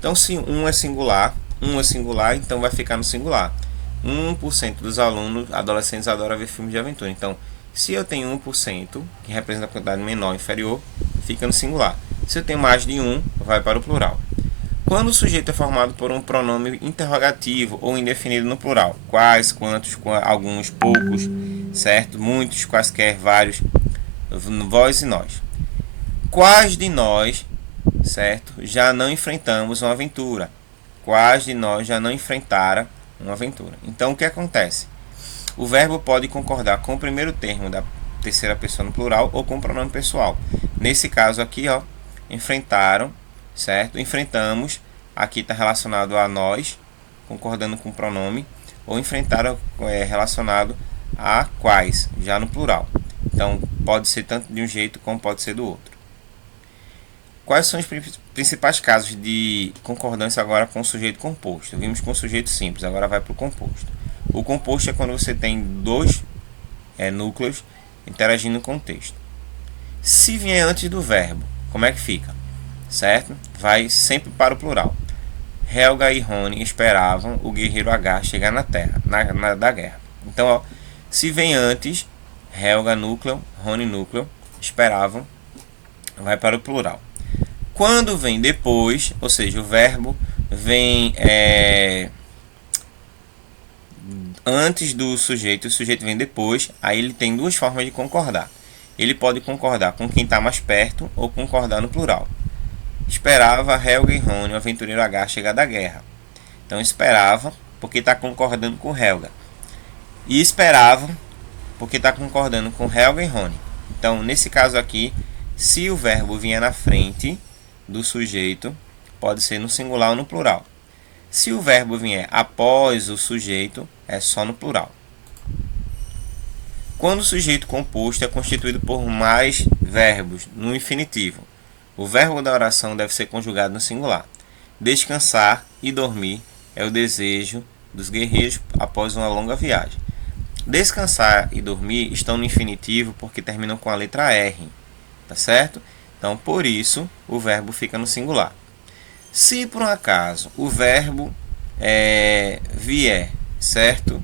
Então se 1 é singular, então vai ficar no singular. 1% dos alunos, adolescentes adoram ver filmes de aventura. Então, se eu tenho 1%, que representa a quantidade menor ou inferior, fica no singular. Se eu tenho mais de 1, vai para o plural. Quando o sujeito é formado por um pronome interrogativo ou indefinido no plural, quais, quantos, alguns, poucos, certo? Muitos, quaisquer, vários, vós e nós. Quais de nós, certo? Já não enfrentamos uma aventura? Quais de nós já não enfrentaram uma aventura? Então, o que acontece? O verbo pode concordar com o primeiro termo da terceira pessoa no plural ou com o pronome pessoal. Nesse caso aqui, ó, enfrentaram, certo? Enfrentamos, aqui está relacionado a nós, concordando com o pronome, ou enfrentaram relacionado a quais, já no plural. Então, pode ser tanto de um jeito como pode ser do outro. Quais são os principais casos de concordância agora com o sujeito composto? Vimos com o sujeito simples, agora vai para o composto. O composto é quando você tem dois núcleos interagindo com o texto. Se vier antes do verbo, como é que fica? Certo? Vai sempre para o plural. Helga e Rony esperavam o guerreiro H chegar na terra, da guerra. Então, ó, se vem antes, Helga núcleo, Rony núcleo, esperavam, vai para o plural. Quando vem depois, ou seja, o verbo vem antes do sujeito, o sujeito vem depois, aí ele tem duas formas de concordar. Ele pode concordar com quem está mais perto ou concordar no plural. Esperava Helga e Rony, o aventureiro H, chegar da guerra. Então esperava porque está concordando com Helga. E esperava porque está concordando com Helga e Rony. Então, nesse caso aqui, se o verbo vier na frente do sujeito, pode ser no singular ou no plural. Se o verbo vier após o sujeito, é só no plural. Quando o sujeito composto é constituído por mais verbos no infinitivo, o verbo da oração deve ser conjugado no singular. Descansar e dormir é o desejo dos guerreiros após uma longa viagem. Descansar e dormir estão no infinitivo porque terminam com a letra R, tá certo? Então, por isso, o verbo fica no singular. Se por um acaso o verbo vier, certo?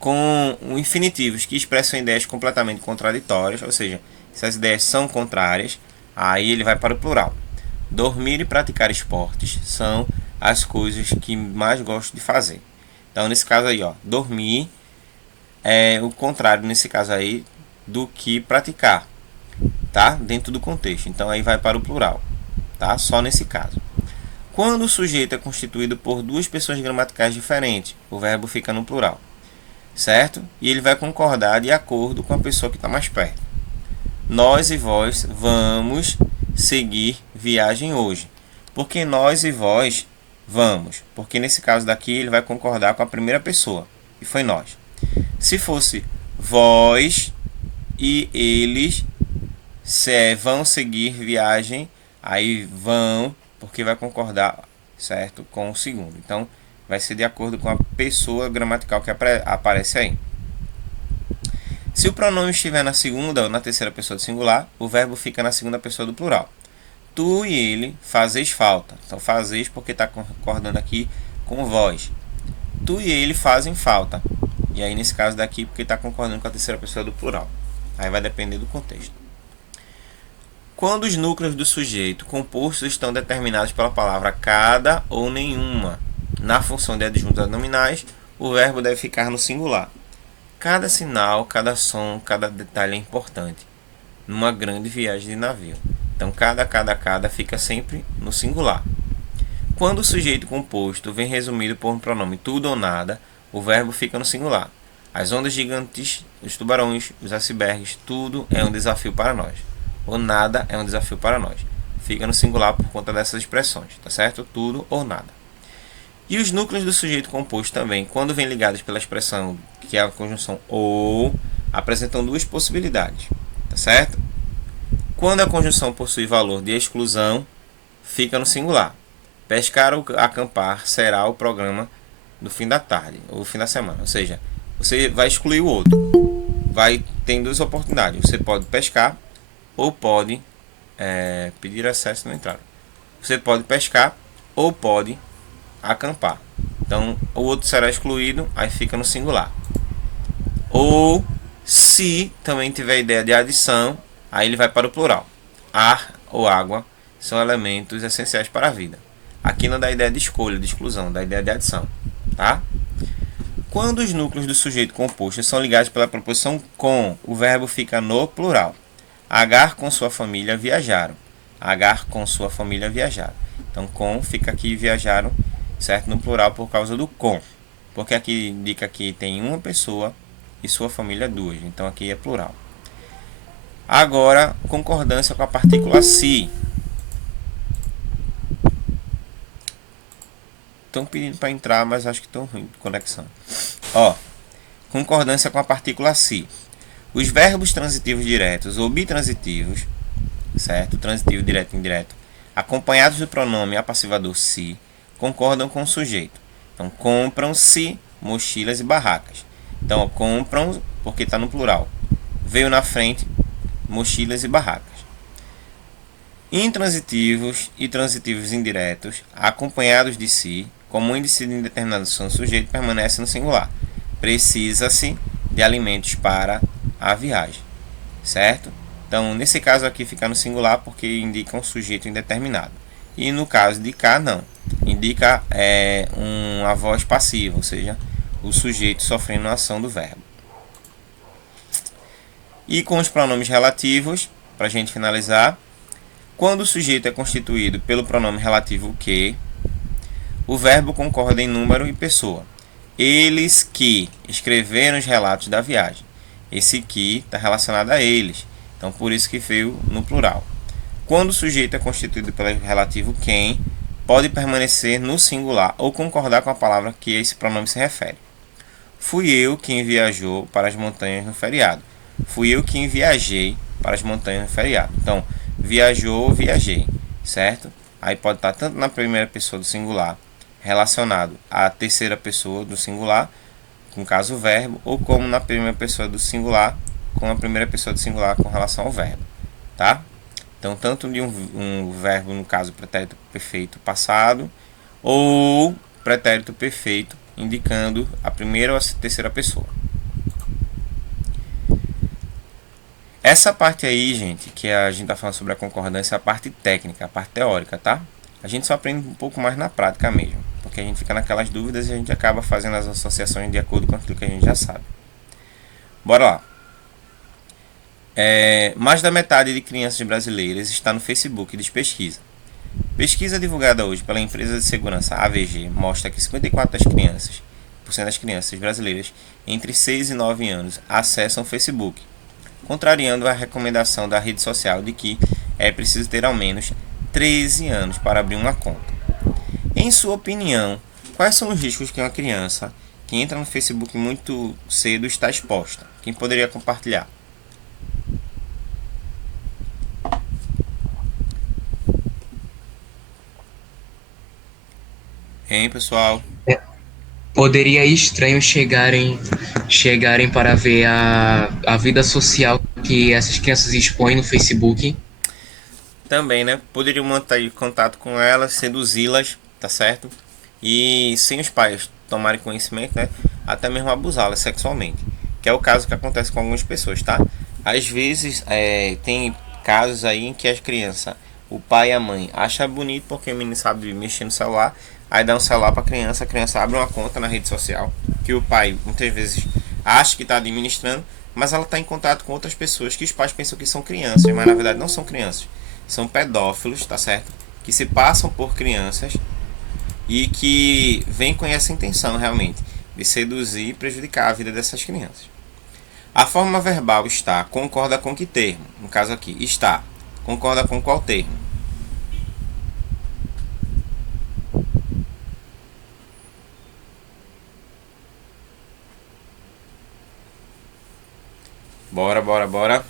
Com infinitivos que expressam ideias completamente contraditórias, ou seja, se as ideias são contrárias, aí ele vai para o plural. Dormir e praticar esportes são as coisas que mais gosto de fazer. Então, nesse caso aí, ó, dormir é o contrário, nesse caso aí, do que praticar, tá? Dentro do contexto. Então, aí vai para o plural, tá? Só nesse caso. Quando o sujeito é constituído por duas pessoas gramaticais diferentes, o verbo fica no plural, certo? E ele vai concordar de acordo com a pessoa que está mais perto. Nós e vós vamos seguir viagem hoje. Por que nós e vós vamos? Porque nesse caso daqui ele vai concordar com a primeira pessoa, que foi nós. Se fosse vós e eles vão seguir viagem, aí vão, porque vai concordar, certo, com o segundo. Então, vai ser de acordo com a pessoa gramatical que aparece aí. Se o pronome estiver na segunda ou na terceira pessoa do singular, o verbo fica na segunda pessoa do plural. Tu e ele fazeis falta. Então, fazeis porque está concordando aqui com vós. Tu e ele fazem falta. E aí, nesse caso daqui, porque está concordando com a terceira pessoa do plural. Aí vai depender do contexto. Quando os núcleos do sujeito compostos estão determinados pela palavra cada ou nenhuma, na função de adjuntos nominais, o verbo deve ficar no singular. Cada sinal, cada som, cada detalhe é importante numa grande viagem de navio. Então, cada fica sempre no singular. Quando o sujeito composto vem resumido por um pronome tudo ou nada, o verbo fica no singular. As ondas gigantes, os tubarões, os icebergs, tudo é um desafio para nós. Ou nada é um desafio para nós. Fica no singular por conta dessas expressões, tá certo? Tudo ou nada. E os núcleos do sujeito composto também, quando vêm ligados pela expressão que é a conjunção ou, apresentam duas possibilidades, tá certo? Quando a conjunção possui valor de exclusão, fica no singular. Pescar ou acampar será o programa do fim da tarde ou fim da semana. Ou seja, você vai excluir o outro. Tem duas oportunidades. Você pode pescar ou pode pedir acesso na entrada. Você pode pescar ou pode acampar. Então, o outro será excluído, aí fica no singular. Ou, se também tiver ideia de adição, aí ele vai para o plural. Ar ou água são elementos essenciais para a vida. Aqui não dá ideia de escolha, de exclusão, dá ideia de adição, tá? Quando os núcleos do sujeito composto são ligados pela preposição com, o verbo fica no plural. Agar com sua família viajaram. Agar com sua família viajaram. Então, com fica aqui viajaram, certo? No plural por causa do com. Porque aqui indica que tem uma pessoa e sua família duas. Então, aqui é plural. Agora, concordância com a partícula se. Estão pedindo para entrar, mas acho que estão ruim de conexão. Ó, concordância com a partícula se. Os verbos transitivos diretos ou bitransitivos, certo? Transitivo, direto e indireto, acompanhados do pronome apassivador se, concordam com o sujeito. Então, compram-se mochilas e barracas. Então, compram porque está no plural. Veio na frente, mochilas e barracas. Intransitivos e transitivos indiretos, acompanhados de si, como um índice de indeterminação do sujeito, permanece no singular. Precisa-se de alimentos para a viagem, certo? Então, nesse caso aqui fica no singular porque indica um sujeito indeterminado. E no caso de cá, não. Indica uma voz passiva, ou seja, o sujeito sofrendo a ação do verbo. E com os pronomes relativos, para a gente finalizar, quando o sujeito é constituído pelo pronome relativo que, o verbo concorda em número e pessoa. Eles que escreveram os relatos da viagem. Esse que está relacionado a eles. Então, por isso que veio no plural. Quando o sujeito é constituído pelo relativo quem, pode permanecer no singular ou concordar com a palavra que esse pronome se refere. Fui eu quem viajou para as montanhas no feriado. Fui eu quem viajei para as montanhas no feriado. Então, viajou, viajei, certo? Aí pode estar tanto na primeira pessoa do singular, relacionado à terceira pessoa do singular, com caso o verbo, ou como na primeira pessoa do singular, com a primeira pessoa do singular com relação ao verbo, tá? Então, tanto de um verbo, no caso, pretérito perfeito passado, ou pretérito perfeito, indicando a primeira ou a terceira pessoa. Essa parte aí, gente, que a gente está falando sobre a concordância, é a parte técnica, a parte teórica, tá? A gente só aprende um pouco mais na prática mesmo, porque a gente fica naquelas dúvidas e a gente acaba fazendo as associações de acordo com aquilo que a gente já sabe. Bora lá. Mais da metade de crianças brasileiras está no Facebook de pesquisa. Pesquisa divulgada hoje pela empresa de segurança AVG mostra que 54% das crianças brasileiras entre 6 e 9 anos acessam o Facebook, contrariando a recomendação da rede social de que é preciso ter ao menos 13 anos para abrir uma conta. Em sua opinião, quais são os riscos que uma criança que entra no Facebook muito cedo está exposta? Quem poderia compartilhar? Hein, pessoal? Poderia estranhos chegarem para ver a vida social que essas crianças expõem no Facebook. Também, né? Poderiam manter contato com elas, seduzi-las, tá certo? E sem os pais tomarem conhecimento, né? Até mesmo abusá-las sexualmente. Que é o caso que acontece com algumas pessoas, tá? Às vezes, tem casos aí em que as crianças, o pai e a mãe, acham bonito porque o menino sabe mexer no celular. Aí dá um celular para a criança abre uma conta na rede social. Que o pai, muitas vezes, acha que está administrando, mas ela está em contato com outras pessoas que os pais pensam que são crianças, mas na verdade não são crianças. São pedófilos, tá certo? Que se passam por crianças e que vêm com essa intenção realmente de seduzir e prejudicar a vida dessas crianças. A forma verbal está, concorda com que termo? No caso aqui, está. Concorda com qual termo? Bora, bora, bora.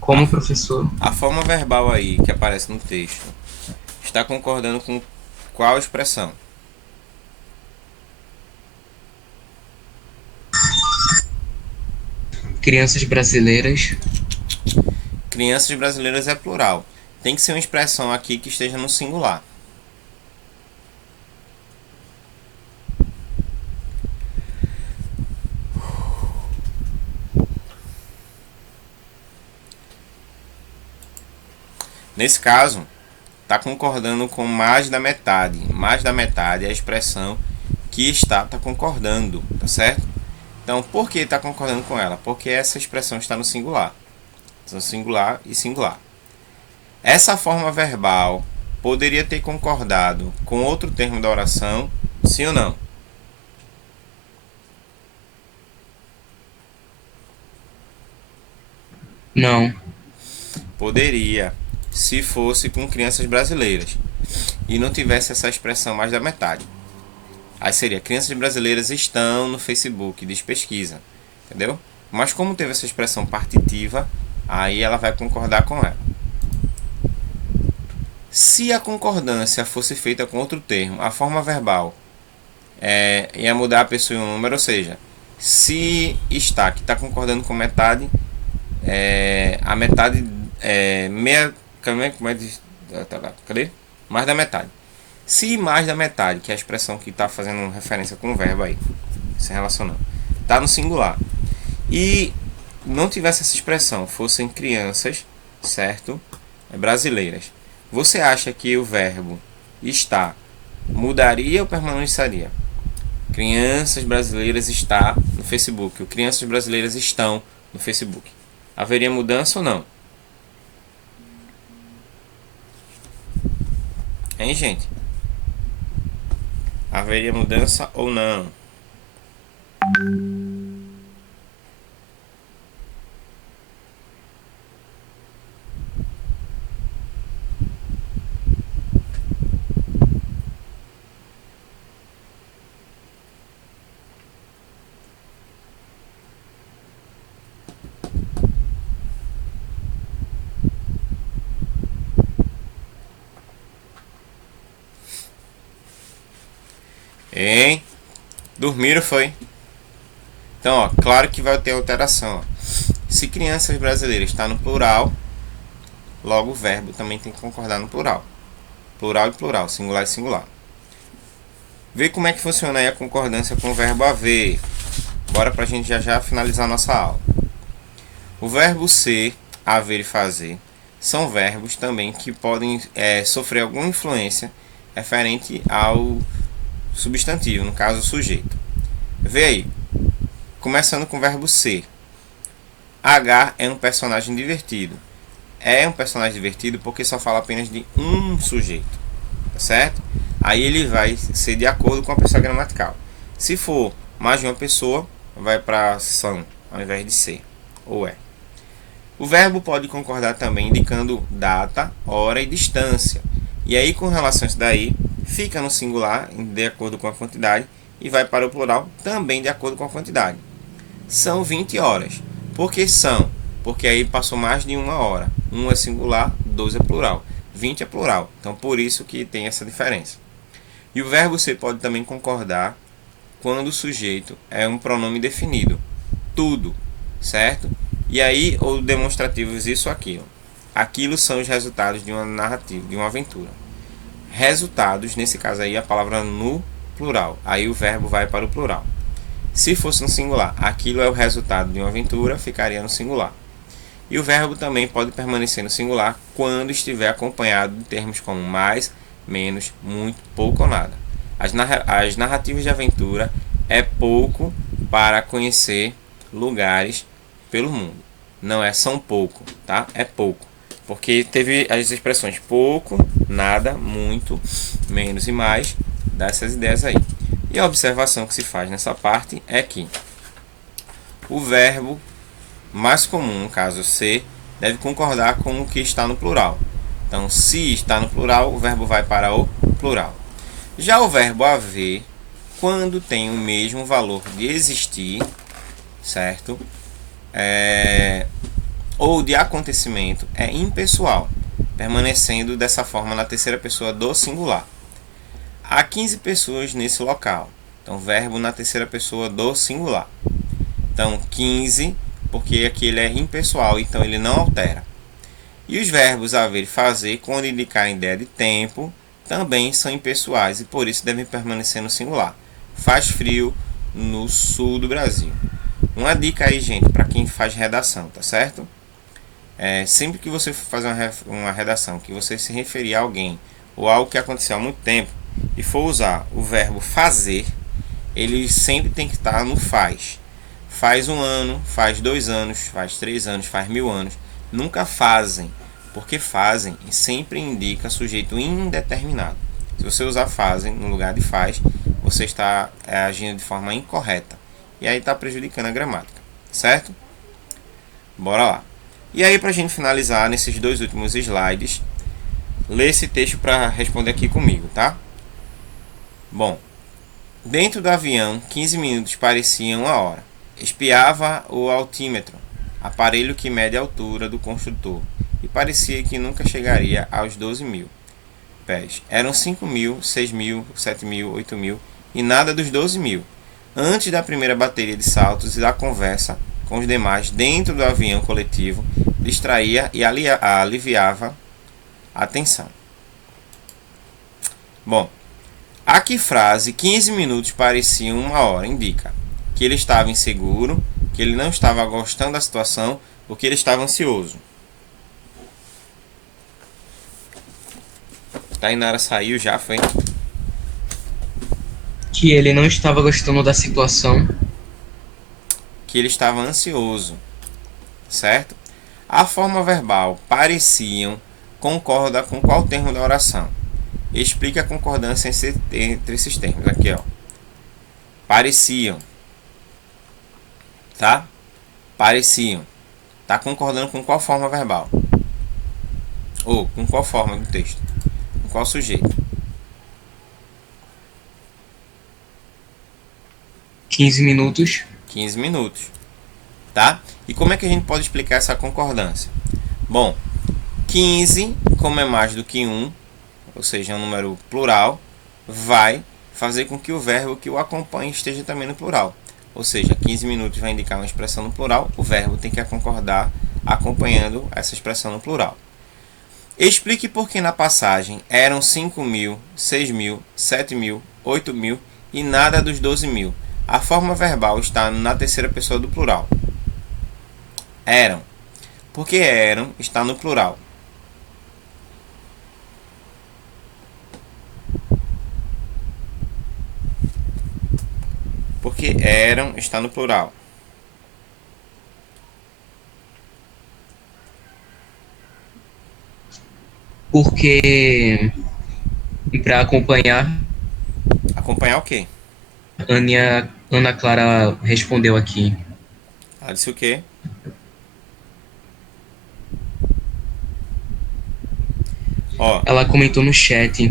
Como professor? A forma verbal aí que aparece no texto está concordando com qual expressão? Crianças brasileiras. Crianças brasileiras é plural. Tem que ser uma expressão aqui que esteja no singular. Nesse caso, está concordando com mais da metade. Mais da metade é a expressão que está concordando, tá certo? Então, por que está concordando com ela? Porque essa expressão está no singular. Então, singular e singular. Essa forma verbal poderia ter concordado com outro termo da oração, sim ou não? Não. Poderia, se fosse com crianças brasileiras e não tivesse essa expressão mais da metade. Aí seria, crianças brasileiras estão no Facebook, diz pesquisa, entendeu? Mas como teve essa expressão partitiva, aí ela vai concordar com ela. Se a concordância fosse feita com outro termo, a forma verbal ia mudar a pessoa e o número, ou seja, se está, que está concordando com metade, a metade meia, cadê? Mais da metade. Se mais da metade, que é a expressão que está fazendo referência com o verbo aí, se relacionando, está no singular, e não tivesse essa expressão, fossem crianças, certo? Brasileiras. Você acha que o verbo está mudaria ou permaneceria? Crianças brasileiras está no Facebook. Ou crianças brasileiras estão no Facebook. Haveria mudança ou não? Hein, gente? Haveria mudança ou não? Hein? Dormiram, foi? Então, ó, claro que vai ter alteração. Ó. Se crianças brasileiras está no plural, logo o verbo também tem que concordar no plural. Plural e plural, singular e singular. Vê como é que funciona aí a concordância com o verbo haver. Bora pra gente já finalizar a nossa aula. O verbo ser, haver e fazer são verbos também que podem sofrer alguma influência referente ao substantivo, no caso o sujeito. Vê aí, começando com o verbo ser. H é um personagem divertido. É um personagem divertido porque só fala apenas de um sujeito, tá certo? Aí ele vai ser de acordo com a pessoa gramatical. Se for mais de uma pessoa, vai para são ao invés de ser ou é. O verbo pode concordar também indicando data, hora e distância. E aí, com relação a isso daí, fica no singular de acordo com a quantidade e vai para o plural também de acordo com a quantidade. São 20 horas. Por que são? Porque aí passou mais de uma hora. 1 é singular, 12 é plural. 20 é plural. Então, por isso que tem essa diferença. E o verbo ser pode também concordar quando o sujeito é um pronome definido. Tudo, certo? E aí, ou demonstrativos isso ou aquilo. Aquilo são os resultados de uma narrativa, de uma aventura. Resultados, nesse caso aí, a palavra no plural. Aí o verbo vai para o plural. Se fosse no singular, aquilo é o resultado de uma aventura, ficaria no singular. E o verbo também pode permanecer no singular quando estiver acompanhado de termos como mais, menos, muito, pouco ou nada. As narrativas de aventura é pouco para conhecer lugares pelo mundo. Não é são pouco, tá? É pouco. Porque teve as expressões pouco, nada, muito, menos e mais, dessas ideias aí. E a observação que se faz nessa parte é que o verbo mais comum, no caso ser, deve concordar com o que está no plural. Então, se está no plural, o verbo vai para o plural. Já o verbo haver, quando tem o mesmo valor de existir, certo? Ou de acontecimento, é impessoal, permanecendo dessa forma na terceira pessoa do singular. Há 15 pessoas nesse local. Então, verbo na terceira pessoa do singular. Então, 15, porque aqui ele é impessoal, então ele não altera. E os verbos haver e fazer, quando indicar a ideia de tempo, também são impessoais e por isso devem permanecer no singular. Faz frio no sul do Brasil. Uma dica aí, gente, para quem faz redação, tá certo? Sempre que você for fazer uma redação, que você se referir a alguém ou algo que aconteceu há muito tempo e for usar o verbo fazer, ele sempre tem que estar no faz. Faz 1 ano, faz 2 anos, faz 3 anos, faz 1000 anos. Nunca fazem, porque fazem sempre indica sujeito indeterminado. Se você usar fazem no lugar de faz, você está agindo de forma incorreta. E aí está prejudicando a gramática, certo? Bora lá. E aí, para a gente finalizar nesses 2 últimos slides, lê esse texto para responder aqui comigo, tá? Bom, dentro do avião, 15 minutos pareciam 1 hora. Espiava o altímetro, aparelho que mede a altura do construtor, e parecia que nunca chegaria aos 12.000 pés. Eram 5.000, 6.000, 7.000, 8.000 e nada dos 12.000. Antes da primeira bateria de saltos e da conversa com os demais dentro do avião coletivo, distraía e aliviava a tensão. Bom, a que frase 15 minutos pareciam 1 hora indica que ele estava inseguro, que ele não estava gostando da situação ou que ele estava ansioso. Tainara saiu já, foi? Que ele não estava gostando da situação. Que ele estava ansioso, certo? A forma verbal pareciam concorda com qual termo da oração? Explique a concordância entre esses termos. Aqui, ó. Pareciam. Tá? Pareciam. Tá concordando com qual forma verbal? Ou com qual forma do texto? Com qual sujeito? 15 minutos. 15 minutos. Tá? E como é que a gente pode explicar essa concordância? Bom, 15, como é mais do que 1, ou seja, é um número plural, vai fazer com que o verbo que o acompanhe esteja também no plural. Ou seja, 15 minutos vai indicar uma expressão no plural, o verbo tem que concordar acompanhando essa expressão no plural. Explique por que na passagem eram 5.000, 6.000, 7.000, 8.000 e nada dos 12.000. A forma verbal está na terceira pessoa do plural. Eram. Porque eram está no plural. Porque eram está no plural. Porque, e para acompanhar, Acompanhar o quê? Ana Clara respondeu aqui. Ela disse o quê? Ó, Ela comentou no chat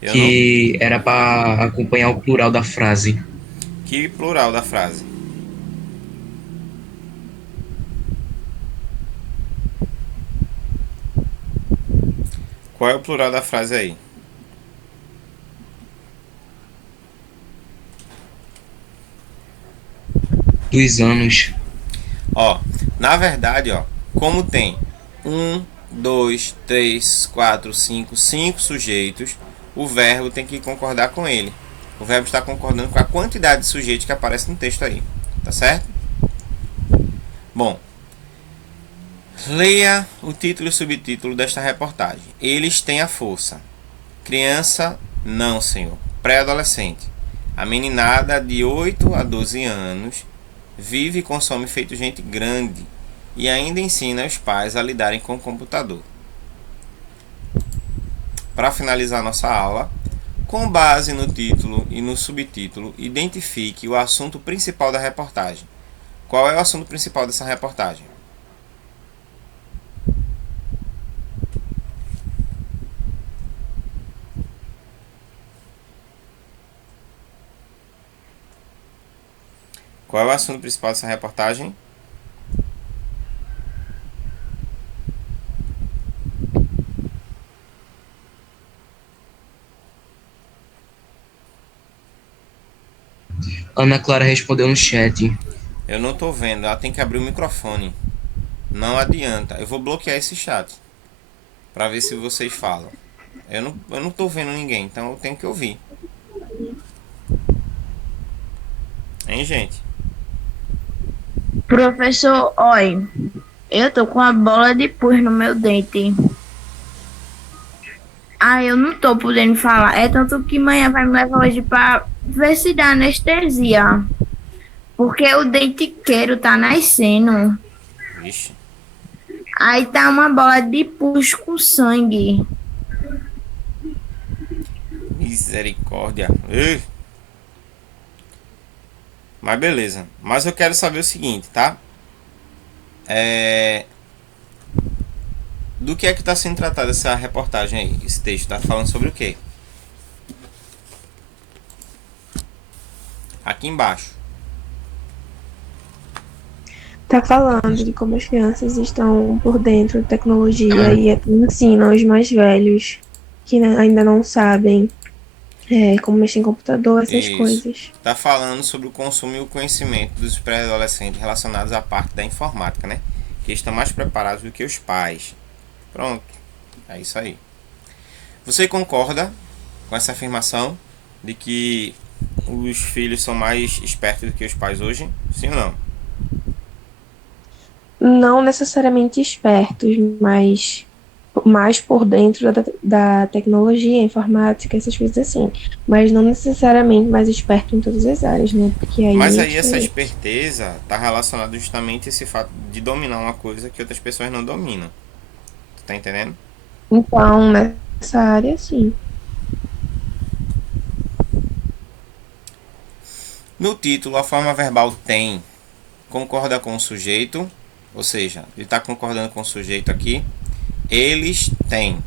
eu não... que era para acompanhar o plural da frase. Que plural da frase? Qual é o plural da frase aí? dos anos. Ó, na verdade, ó, como tem 5 sujeitos, o verbo tem que concordar com ele. O verbo está concordando com a quantidade de sujeitos que aparece no texto aí, tá certo? Bom, leia o título e o subtítulo desta reportagem. Eles têm a força. Criança, não, senhor. Pré-adolescente. A meninada de 8 a 12 anos vive e consome feito gente grande e ainda ensina os pais a lidarem com o computador. Para finalizar nossa aula, com base no título e no subtítulo, identifique o assunto principal da reportagem. Qual é o assunto principal dessa reportagem? Qual é o assunto principal dessa reportagem? Ana Clara respondeu no chat. Eu não tô vendo, ela tem que abrir o microfone. Não adianta. Eu vou bloquear esse chat para ver se vocês falam. Eu não tô vendo ninguém, então eu tenho que ouvir. Hein, gente? Professor, oi, eu tô com a bola de pus no meu dente. Ah, eu não tô podendo falar. É tanto que amanhã vai me levar hoje pra ver se dá anestesia. Porque o dentiqueiro tá nascendo. Vixe. Aí tá uma bola de pus com sangue. Misericórdia. Ui. Mas beleza. Mas eu quero saber o seguinte, tá? Do que é que está sendo tratado essa reportagem aí? Esse texto está falando sobre o quê? Aqui embaixo. Tá falando de como as crianças estão por dentro da tecnologia e ensinam os mais velhos que ainda não sabem como mexer em computador, essas Isso. coisas. Tá falando sobre o consumo e o conhecimento dos pré-adolescentes relacionados à parte da informática, né? Que estão mais preparados do que os pais. Pronto. É isso aí. Você concorda com essa afirmação de que os filhos são mais espertos do que os pais hoje? Sim ou não? Não necessariamente espertos, mas mais por dentro da tecnologia, informática, essas coisas assim. Mas não necessariamente mais esperto em todas as áreas, né? Porque aí Mas é aí essa diferente. esperteza está relacionada justamente a esse fato de dominar uma coisa que outras pessoas não dominam. Tu tá entendendo? Então, nessa área, sim. No título, a forma verbal tem concorda com o sujeito, ou seja, ele está concordando com o sujeito aqui. Eles têm.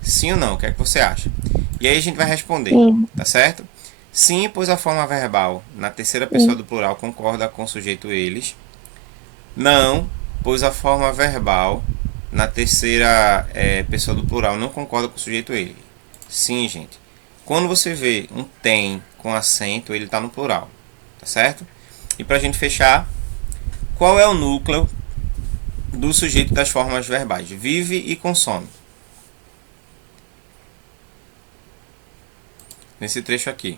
Sim ou não? O que é que você acha? E aí a gente vai responder, Sim. tá certo? Sim, pois a forma verbal na terceira pessoa do plural concorda com o sujeito eles. Não, pois a forma verbal na terceira pessoa do plural não concorda com o sujeito ele. Sim, gente. Quando você vê um tem com acento, ele está no plural, tá certo? E para a gente fechar, qual é o núcleo do sujeito das formas verbais? Vive e consome. Nesse trecho aqui.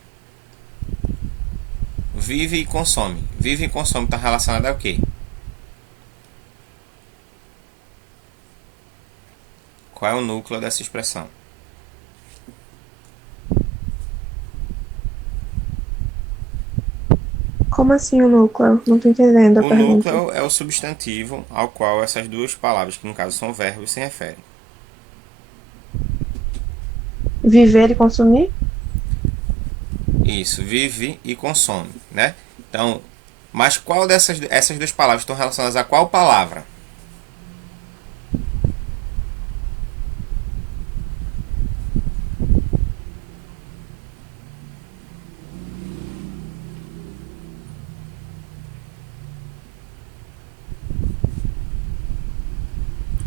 Vive e consome. Vive e consome está relacionado ao quê? Qual é o núcleo dessa expressão? Como assim o núcleo? Não tô entendendo a O pergunta. núcleo é o substantivo ao qual essas duas palavras, que no caso são verbos, se referem. Viver e consumir? Isso, vive e consome, né? Então, mas qual essas duas palavras estão relacionadas a qual palavra?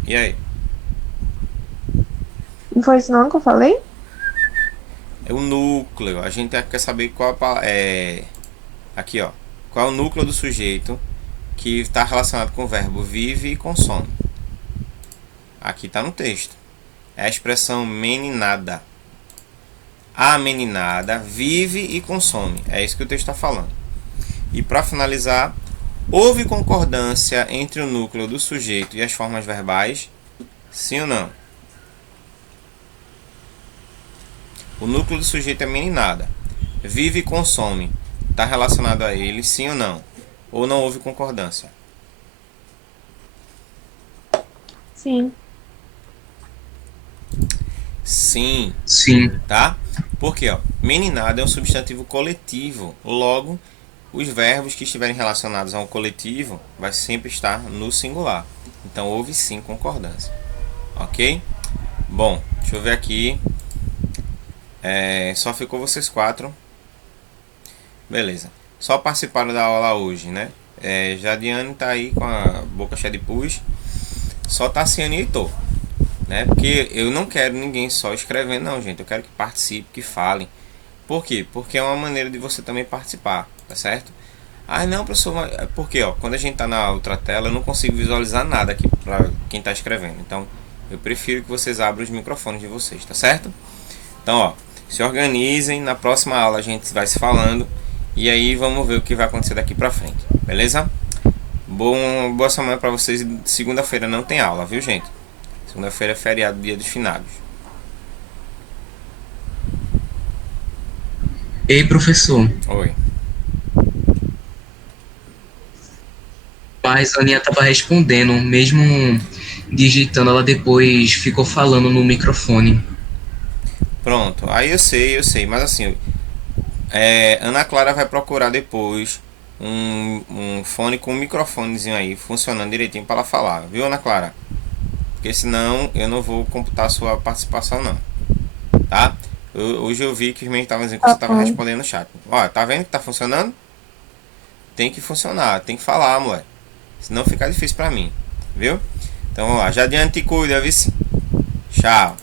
E aí? Não foi isso não que eu falei? É o núcleo. A gente quer saber qual é aqui, ó. Qual é o núcleo do sujeito que está relacionado com o verbo vive e consome. Aqui está no texto. É a expressão meninada. A meninada vive e consome. É isso que o texto está falando. E para finalizar, houve concordância entre o núcleo do sujeito e as formas verbais? Sim ou não? O núcleo do sujeito é meninada. Vive e consome. Está relacionado a ele? Sim ou não? Ou não houve concordância? Sim. Sim, Sim. tá? Porque, ó, meninada é um substantivo coletivo. Logo, os verbos que estiverem relacionados a um coletivo vai sempre estar no singular. Então, houve sim concordância. Ok? Bom, deixa eu ver aqui. Só ficou vocês 4. Beleza. Só participaram da aula hoje, né? Jadiane tá aí com a boca cheia de pus. Só Tassiane e Heitor, né? Porque eu não quero ninguém só escrevendo, não, gente. Eu quero que participe, que falem. Por quê? Porque é uma maneira de você também participar, tá certo? Ah, não, professor, porque, ó, quando a gente tá na outra tela, eu não consigo visualizar nada aqui para quem tá escrevendo. Então, eu prefiro que vocês abram os microfones de vocês, tá certo? Então, ó, se organizem. Na próxima aula a gente vai se falando. E aí vamos ver o que vai acontecer daqui pra frente, beleza? Boa semana pra vocês. Segunda-feira não tem aula, viu, gente? Segunda-feira é feriado, dia dos finados. Ei, professor. Oi. Mas a Aninha tava respondendo, mesmo digitando, ela depois ficou falando no microfone. Pronto, aí eu sei, mas assim, Ana Clara vai procurar depois um fone com um microfonezinho aí, funcionando direitinho para ela falar, viu, Ana Clara? Porque senão eu não vou computar a sua participação, não, tá? Hoje eu vi que os meninos estavam dizendo que você estava respondendo no chat. Ó, tá vendo que tá funcionando? Tem que funcionar, tem que falar, moleque. Senão fica difícil pra mim, viu? Então vamos lá, já adiante, cuida, vice. Tchau.